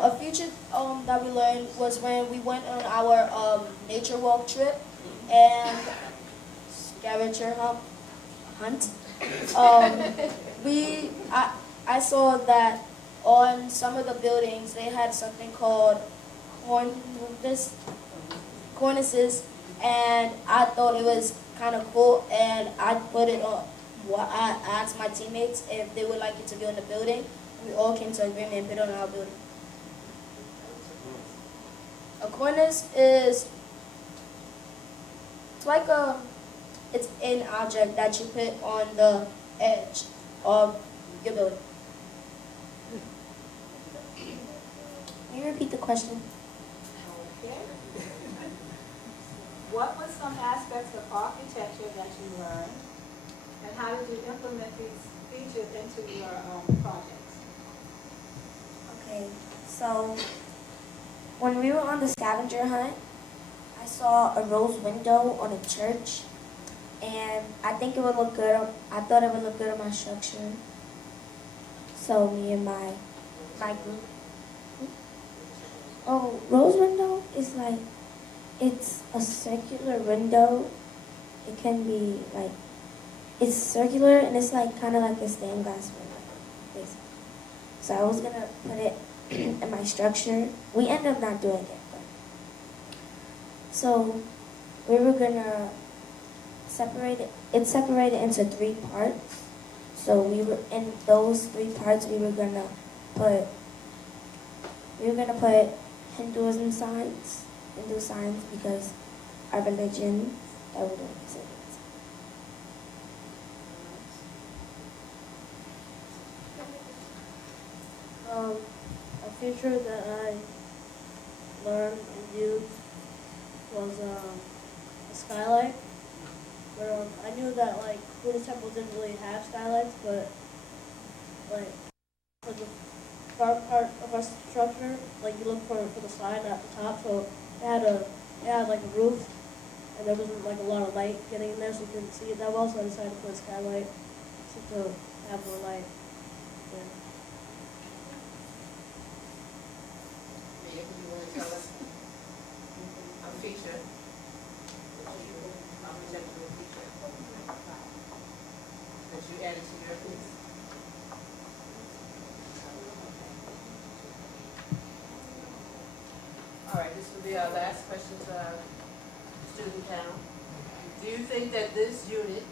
A feature that we learned was when we went on our nature walk trip and scavenger hunt. I saw that on some of the buildings they had something called cornices, and I thought it was kind of cool, and I put it on. I asked my teammates if they would like it to be on the building. We all came to agreement and put it on our building. A cornice is it's an object that you put on the edge of your building. Can you repeat the question? Okay. What were some aspects of architecture that you learned, and how did you implement these features into your projects? Okay, so when we were on the scavenger hunt, I saw a rose window on a church, and I think it would look good. I thought it would look good on my structure. So me and my group. Oh, rose window is like, it's a circular window. It can be like, it's circular and it's like kind of like a stained glass window, basically. So I was gonna put it in my structure. We ended up not doing it, but so we were gonna separate it. It's separated into 3 parts. So we were in those 3 parts. We were gonna put Hindu signs because our religion that we don't accept. A feature that I learned and used was a skylight. Where I knew that like Buddhist temples didn't really have skylights, but like for the front part of our structure, like you look for the side, not the top. So it had like a roof, and there wasn't like a lot of light getting in there, so you couldn't see it that well. So I decided to put a skylight to have more light. Yeah. Mayor, do you want to tell us a feature? Architectural feature that you added to your piece? All right, this will be our last question to our student panel. Do you think that this unit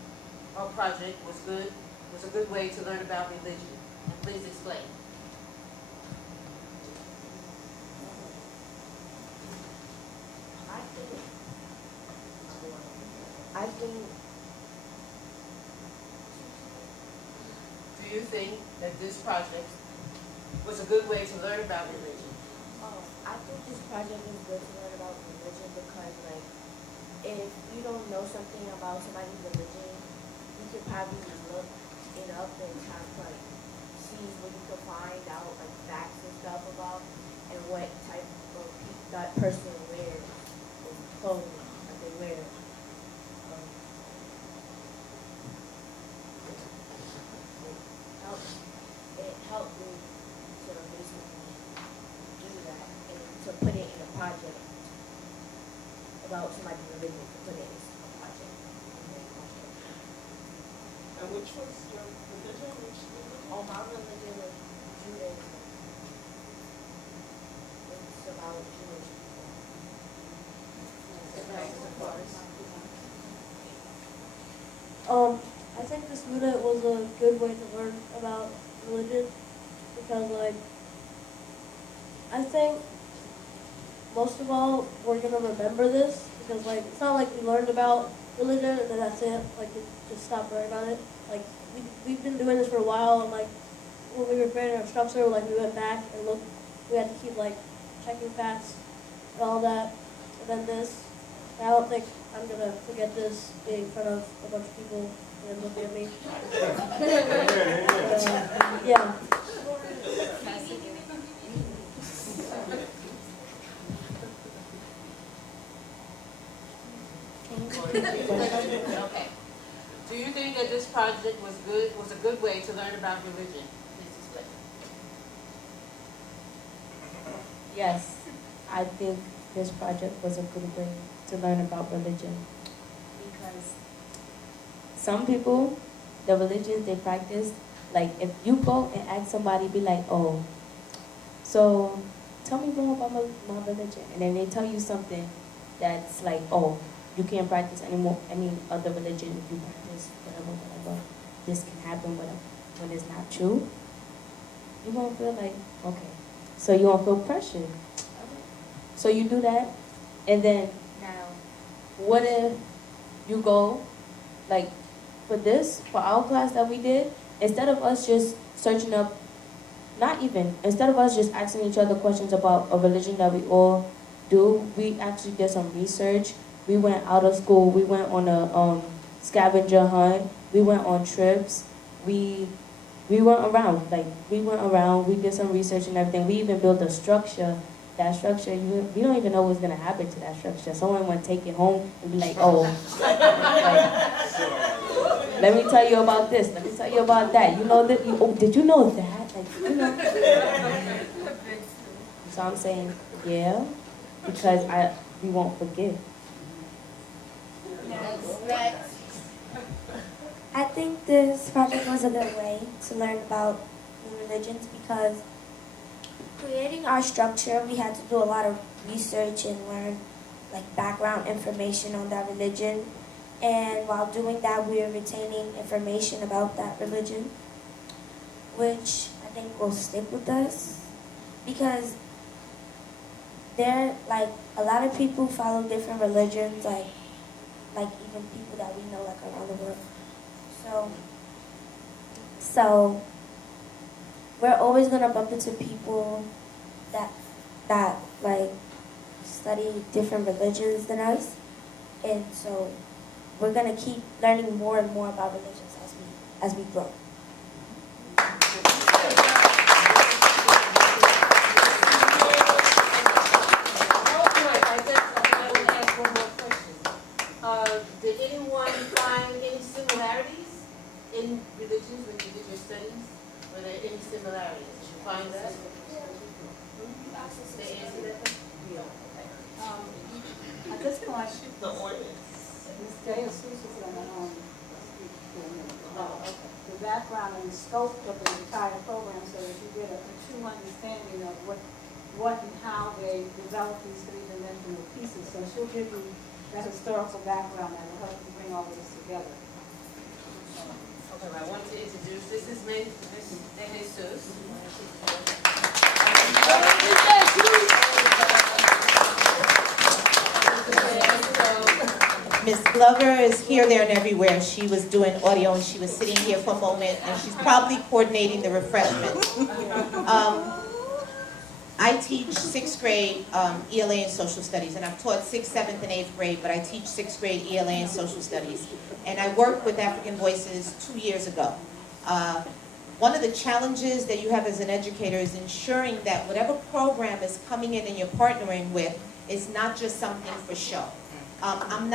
or project was a good way to learn about religion? And please explain. I think. Do you think that this project was a good way to learn about religion? I think this project is good to learn about religion because, like, if you don't know something about somebody's religion, you could probably look it up and kind of like see what you could find out, like facts and stuff about, and what type of that person wears, or clothing that they wear. It helped me to basically do that and to put it in a project about somebody's religion, to put it in a project. And which was your religion? Which religion? Oh, my religion was Judaism. It's about Jewish people. I think this unit was a good way to learn about religion because, like, I think most of all we're gonna remember this because, like, it's not like we learned about religion and then that's it. Like, we just stopped learning about it. Like, we've been doing this for a while, and like when we were creating our structure, like we went back and looked. We had to keep like checking facts and all that. And then this. I don't think I'm gonna forget this being in front of a bunch of people and looking at me. Yeah. Okay. Do you think that this project was a good way to learn about religion? Please explain. Yes, I think this project was a good way to learn about religion because some people, the religions they practice, like if you go and ask somebody, be like, oh, so tell me more about my religion, and then they tell you something that's like, oh, you can't practice any other religion if you practice whatever. This can happen when it's not true. You won't feel like, okay. So you won't feel pressured. So you do that, and then now, what if you go, like, for our class that we did, instead of us just searching up, instead of us just asking each other questions about a religion that we all do, we actually did some research. We went out of school, we went on a scavenger hunt, we went on trips, we went around, we did some research and everything. We even built a structure. That structure, we don't even know what's gonna happen to that structure. Someone might take it home and be like, oh, like, let me tell you about this, let me tell you about that. You know that, did you know that? Like, you know. So I'm saying, yeah, because we won't forget. I think this project was a good way to learn about new religions because creating our structure, we had to do a lot of research and learn background information on that religion. And while doing that, we were retaining information about that religion, which I think will stick with us because a lot of people follow different religions, like even people that we know around the world. So we're always gonna bump into people that study different religions than us, and so we're gonna keep learning more and more about religions as we grow. Did anyone find any similarities in religions when you did your studies? Were there any similarities? Did you find that? They answer that? At this point, Ms. De Jesus is going to the background and scope of the entire program so that you get a true understanding of what and how they develop these three-dimensional pieces. So she'll give you that historical background that will help you bring all this together. Okay, I want to introduce, this is Ms. De Jesus. Ms. Glover is here, there, and everywhere. She was doing audio, and she was sitting here for a moment, and she's probably coordinating the refreshments. I teach 6th grade ELA and social studies, and I've taught 6th, 7th, and 8th grade, but I teach 6th grade ELA and social studies. And I worked with African Voices 2 years ago. One of the challenges that you have as an educator is ensuring that whatever program is coming in and you're partnering with is not just something for show. I'm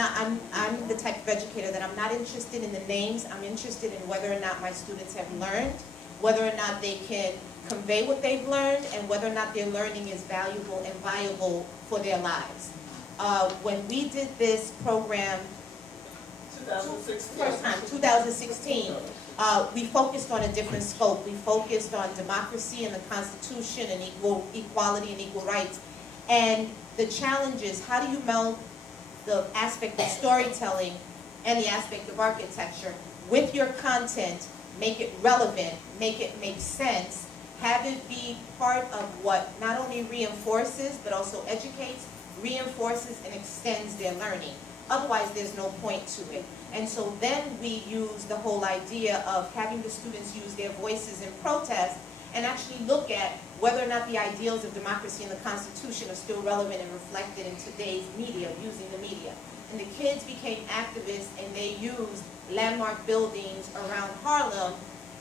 the type of educator that I'm not interested in the names. I'm interested in whether or not my students have learned, whether or not they can convey what they've learned, and whether or not their learning is valuable and viable for their lives. When we did this program, 2016, we focused on a different scope. We focused on democracy and the Constitution and equality and equal rights. And the challenge is, how do you meld the aspect of storytelling and the aspect of architecture with your content, make it relevant, make it make sense, have it be part of what not only reinforces but also educates, reinforces, and extends their learning. Otherwise, there's no point to it. And so then we use the whole idea of having the students use their voices in protest and actually look at whether or not the ideals of democracy and the Constitution are still relevant and reflected in today's media, using the media. And the kids became activists, and they used landmark buildings around Harlem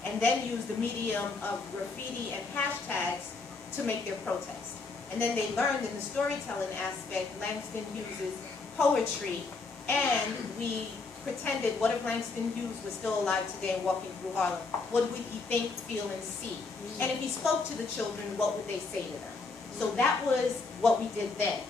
and then used the medium of graffiti and hashtags to make their protest. And then they learned in the storytelling aspect, Langston Hughes' poetry, and we pretended, what if Langston Hughes was still alive today and walking through Harlem? What would he think, feel, and see? And if he spoke to the children, what would they say to them? So that was what we did then.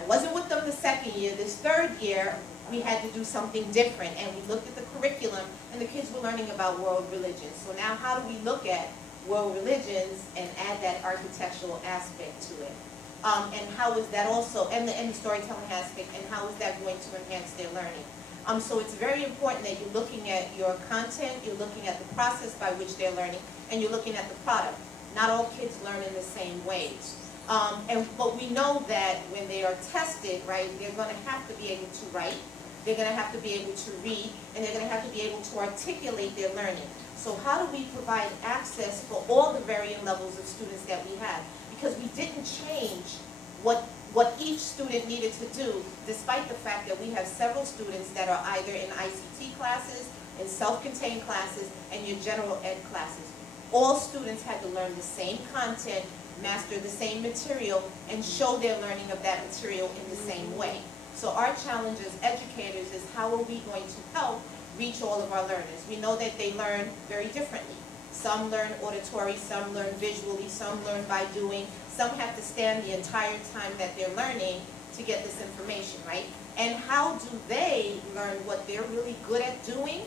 I wasn't with them the second year. This third year, we had to do something different, and we looked at the curriculum, and the kids were learning about world religions. So now how do we look at world religions and add that architectural aspect to it? And how is that also, and the storytelling aspect, and how is that going to enhance their learning? So it's very important that you're looking at your content, you're looking at the process by which they're learning, and you're looking at the product. Not all kids learn in the same ways. But we know that when they are tested, right, they're going to have to be able to write, they're going to have to be able to read, and they're going to have to be able to articulate their learning. So how do we provide access for all the varying levels of students that we have? Because we didn't change what each student needed to do, despite the fact that we have several students that are either in ICT classes, in self-contained classes, and your general ed classes. All students had to learn the same content, master the same material, and show their learning of that material in the same way. So our challenge as educators is how are we going to help reach all of our learners? We know that they learn very differently. Some learn auditory, some learn visually, some learn by doing. Some have to stand the entire time that they're learning to get this information, right? And how do they learn what they're really good at doing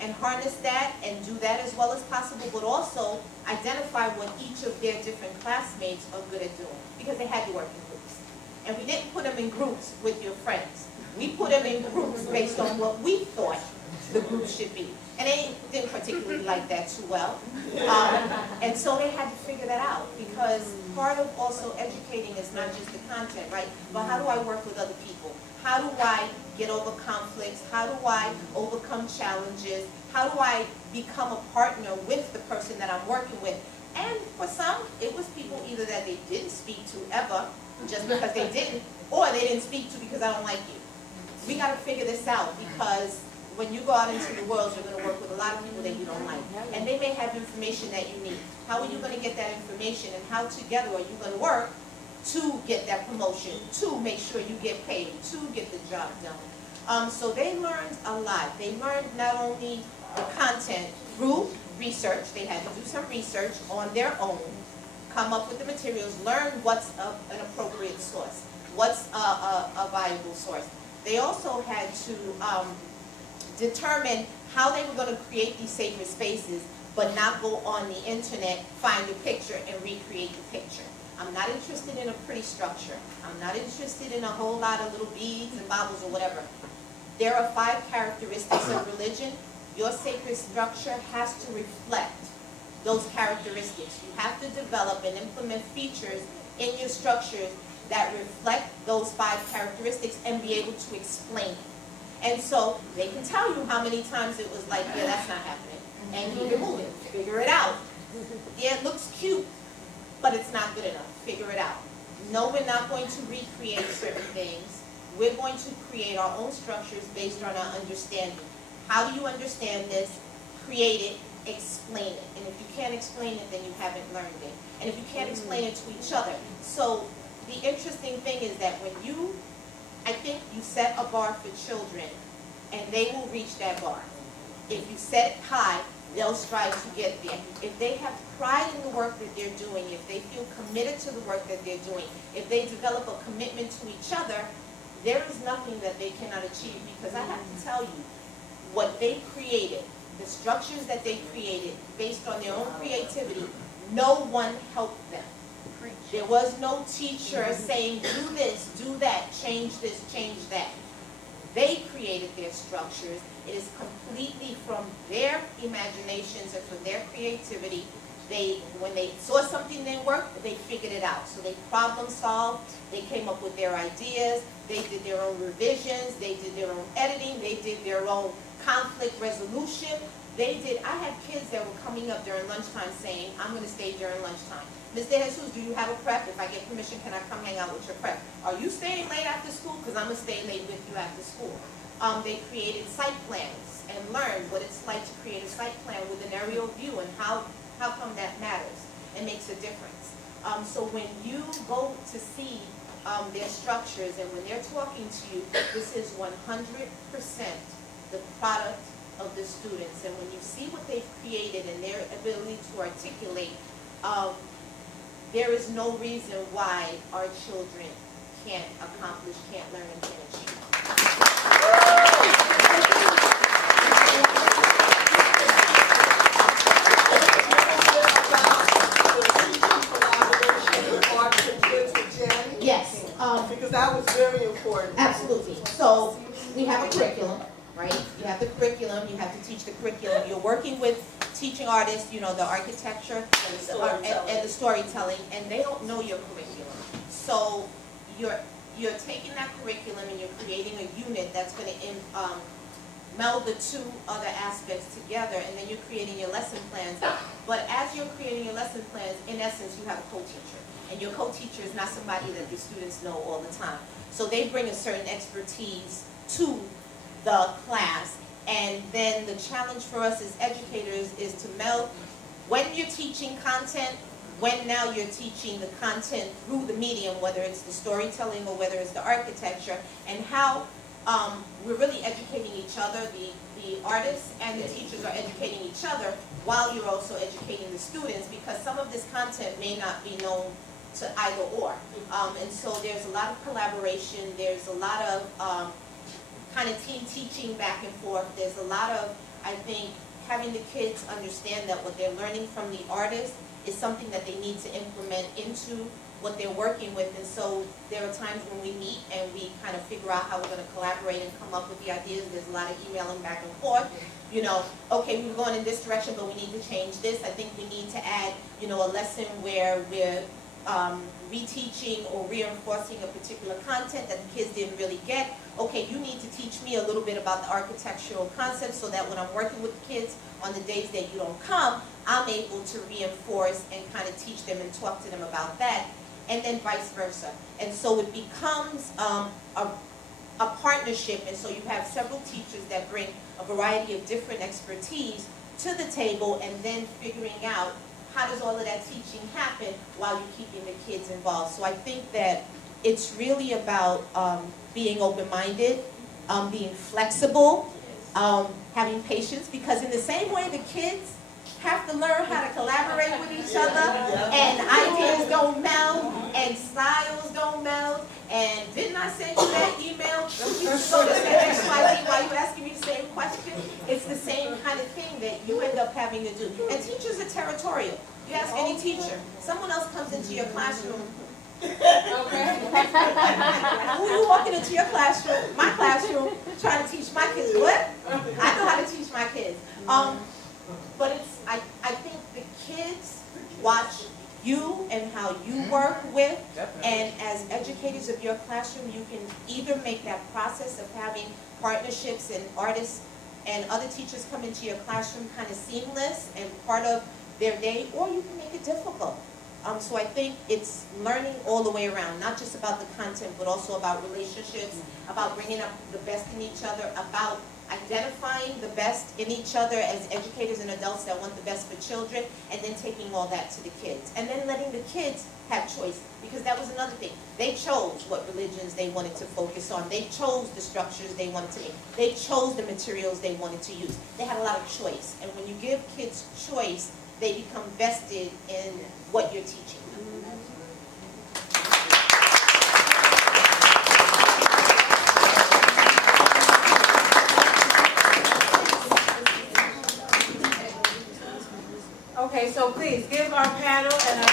and harness that and do that as well as possible, but also identify what each of their different classmates are good at doing, because they had to work in groups. And we didn't put them in groups with your friends. We put them in groups based on what we thought the group should be. And they didn't particularly like that too well. And so they had to figure that out, because part of also educating is not just the content, right? But how do I work with other people? How do I get over conflicts? How do I overcome challenges? How do I become a partner with the person that I'm working with? And for some, it was people either that they didn't speak to ever, just because they didn't, or they didn't speak to because I don't like you. We got to figure this out, because when you go out into the world, you're going to work with a lot of people that you don't like. And they may have information that you need. How are you going to get that information, and how together are you going to work to get that promotion, to make sure you get paid, to get the job done? So they learned a lot. They learned not only the content through research, they had to do some research on their own, come up with the materials, learn what's an appropriate source, what's a viable source. They also had to determine how they were going to create these sacred spaces, but not go on the internet, find a picture, and recreate the picture. I'm not interested in a pretty structure. I'm not interested in a whole lot of little beads and baubles or whatever. There are 5 characteristics of religion. Your sacred structure has to reflect those characteristics. You have to develop and implement features in your structures that reflect those 5 characteristics and be able to explain it. And so they can tell you how many times it was like, yeah, that's not happening. And keep it moving. Figure it out. Yeah, it looks cute, but it's not good enough. Figure it out. No, we're not going to recreate certain things. We're going to create our own structures based on our understanding. How do you understand this? Create it, explain it. And if you can't explain it, then you haven't learned it. And if you can't explain it to each other. So the interesting thing is that when I think you set a bar for children, and they will reach that bar. If you set it high, they'll strive to get there. If they have pride in the work that they're doing, if they feel committed to the work that they're doing, if they develop a commitment to each other, there is nothing that they cannot achieve. Because I have to tell you, what they created, the structures that they created based on their own creativity, no one helped them. There was no teacher saying, do this, do that, change this, change that. They created their structures. It is completely from their imaginations and from their creativity. When they saw something didn't work, they figured it out. So they problem solved, they came up with their ideas, they did their own revisions, they did their own editing, they did their own conflict resolution. I had kids that were coming up during lunchtime saying, I'm going to stay during lunchtime. Ms. De Jesus, do you have a prep? If I get permission, can I come hang out with your prep? Are you staying late after school? Because I'm going to stay late with you after school. They created site plans and learned what it's like to create a site plan with an aerial view and how come that matters and makes a difference. So when you go to see their structures and when they're talking to you, this is 100% the product of the students. And when you see what they've created and their ability to articulate, there is no reason why our children can't accomplish, can't learn, and can't achieve. have the curriculum, you have to teach the curriculum. You're working with teaching artists, you know, the architecture and the storytelling, and they don't know your curriculum. So you're taking that curriculum and you're creating a unit that's going to meld the two other aspects together, and then you're creating your lesson plans. But as you're creating your lesson plans, in essence, you have a co-teacher. And your co-teacher is not somebody that the students know all the time. So they bring a certain expertise to the class. And then the challenge for us as educators is to meld, when you're teaching content, when now you're teaching the content through the medium, whether it's the storytelling or whether it's the architecture, and how we're really educating each other. The artists and the teachers are educating each other while you're also educating the students, because some of this content may not be known to either or. And so there's a lot of collaboration, there's a lot of kind of team teaching back and forth. There's a lot of, I think, having the kids understand that what they're learning from the artist is something that they need to implement into what they're working with. And so there are times when we meet and we kind of figure out how we're going to collaborate and come up with the ideas. There's a lot of emailing back and forth. You know, okay, we were going in this direction, but we need to change this. I think we need to add, you know, a lesson where we're reteaching or reinforcing a particular content that the kids didn't really get. Okay, you need to teach me a little bit about the architectural concepts so that when I'm working with the kids on the days that you don't come, I'm able to reinforce and kind of teach them and talk to them about that, and then vice versa. And so it becomes a partnership, and so you have several teachers that bring a variety of different expertise to the table, and then figuring out how does all of that teaching happen while you're keeping the kids involved. So I think that it's really about being open-minded, being flexible, having patience, because in the same way the kids have to learn how to collaborate with each other, and ideas don't meld, and styles don't meld, and didn't I send you that email? You should go to XYZ while you asking me the same question. It's the same kind of thing that you end up having to do. And teachers are territorial. You ask any teacher, someone else comes into your classroom. Okay. Who you walking into your classroom, my classroom, trying to teach my kids what? I know how to teach my kids. But it's, I think the kids watch you and how you work with, and as educators of your classroom, you can either make that process of having partnerships and artists and other teachers come into your classroom kind of seamless and part of their day, or you can make it difficult. So I think it's learning all the way around, not just about the content, but also about relationships, about bringing up the best in each other, about identifying the best in each other as educators and adults that want the best for children, and then taking all that to the kids. And then letting the kids have choice, because that was another thing. They chose what religions they wanted to focus on. They chose the structures they wanted to make. They chose the materials they wanted to use. They had a lot of choice. And when you give kids choice, they become vested in what you're teaching them. Okay, so please give our panel and our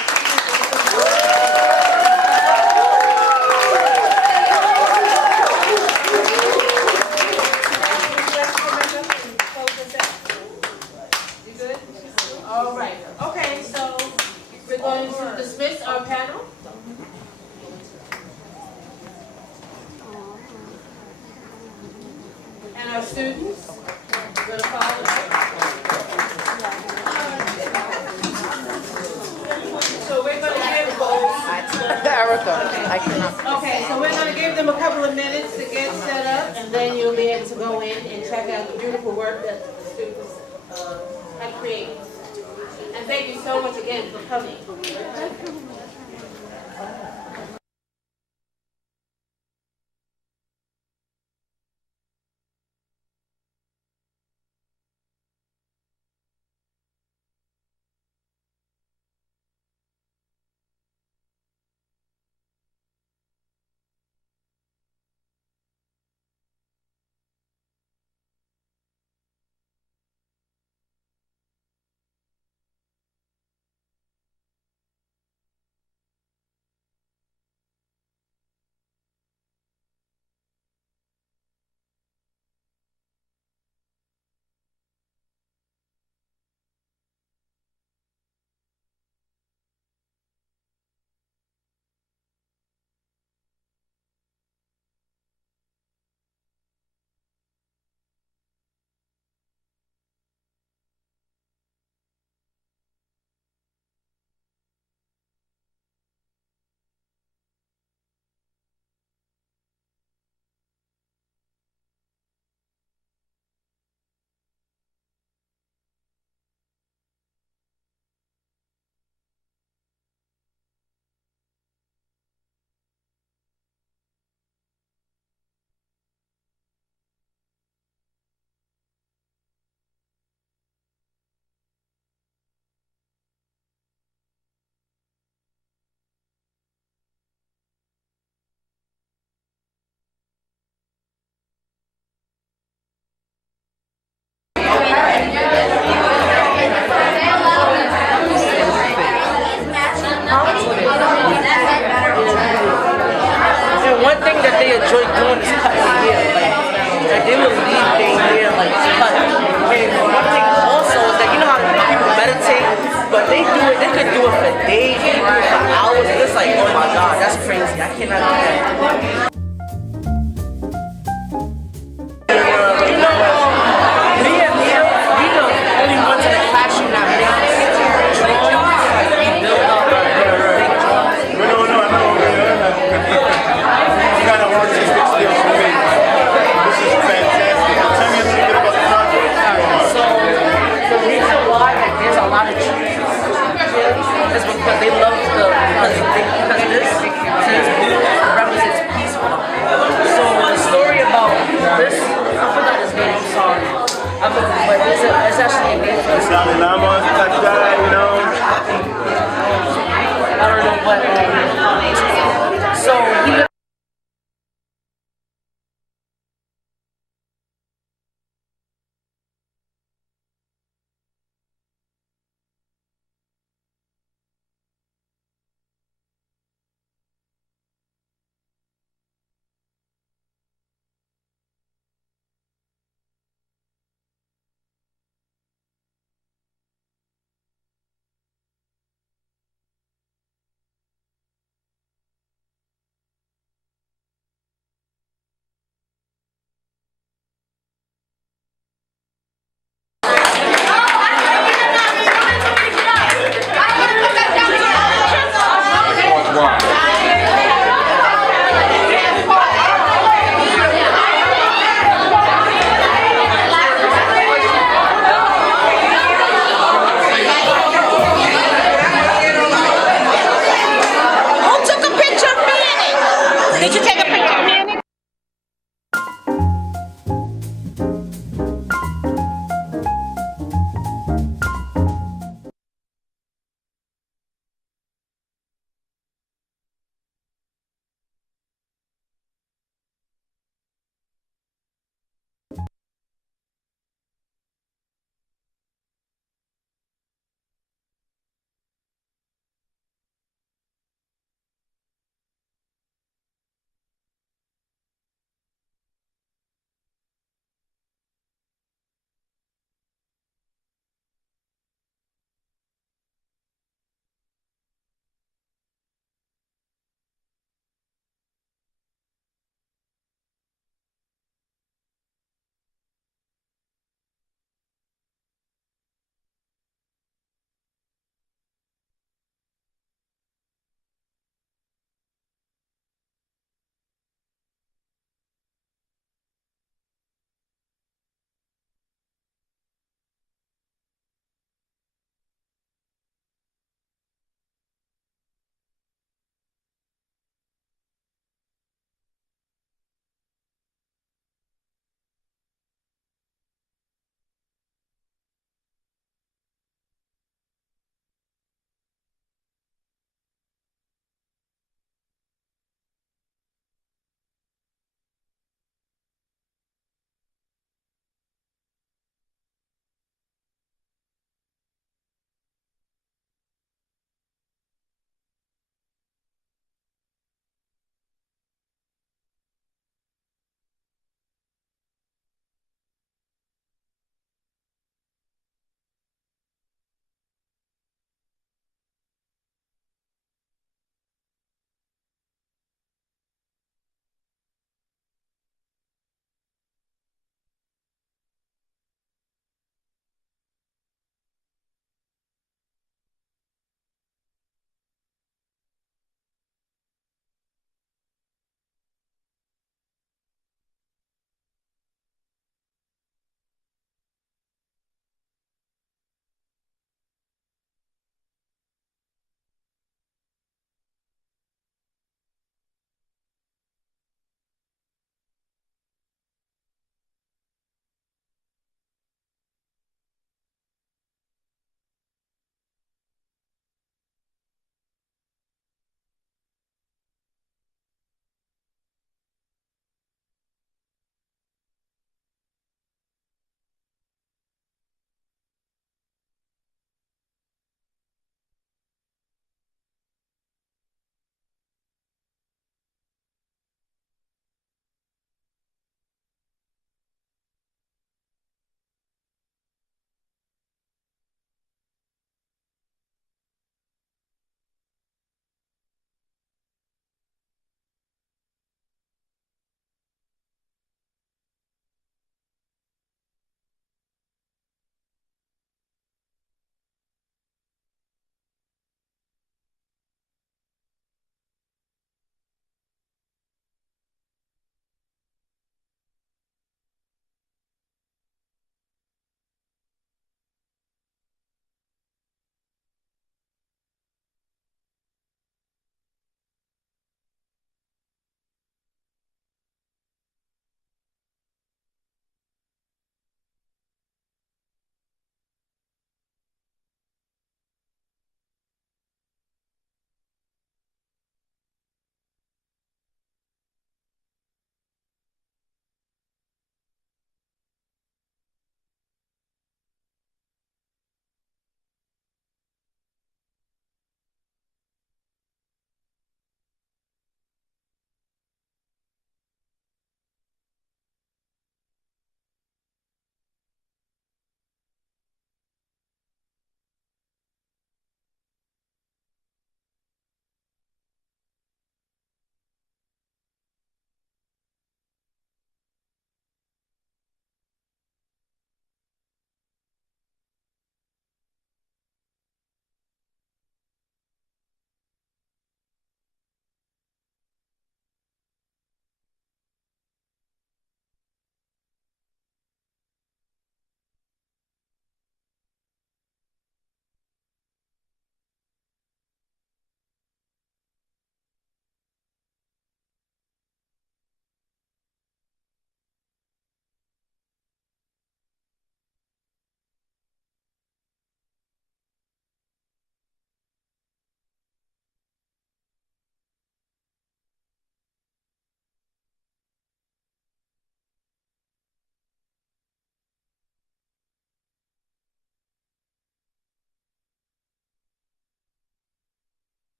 You good? All right. Okay, so we're going to dismiss our panel. And our students. We're going to follow So we're going to give Erica, I cannot. Okay, so we're going to give them a couple of minutes to get set up, and then you'll be able to go in and check out the beautiful work that the students have created. And thank you so much again for coming. they enjoy doing is cutting their hair. Like they will leave their hair like cut. And one thing also is that you know how people meditate, but they do it. They could do it for days. They do it for hours. And it's like, oh my God, that's crazy. I cannot do that. You know, me and Mia, we the only ones in the classroom that make drawings. Like we build up a big drawing. You got an artistic skill for me. This is fantastic. Tell me a little bit about the project. So, the reason why there's a lot of trees is because they love because this represents peaceful. So, the story about this, I forgot his name, I'm sorry. But it's actually a name for Dalai Lama?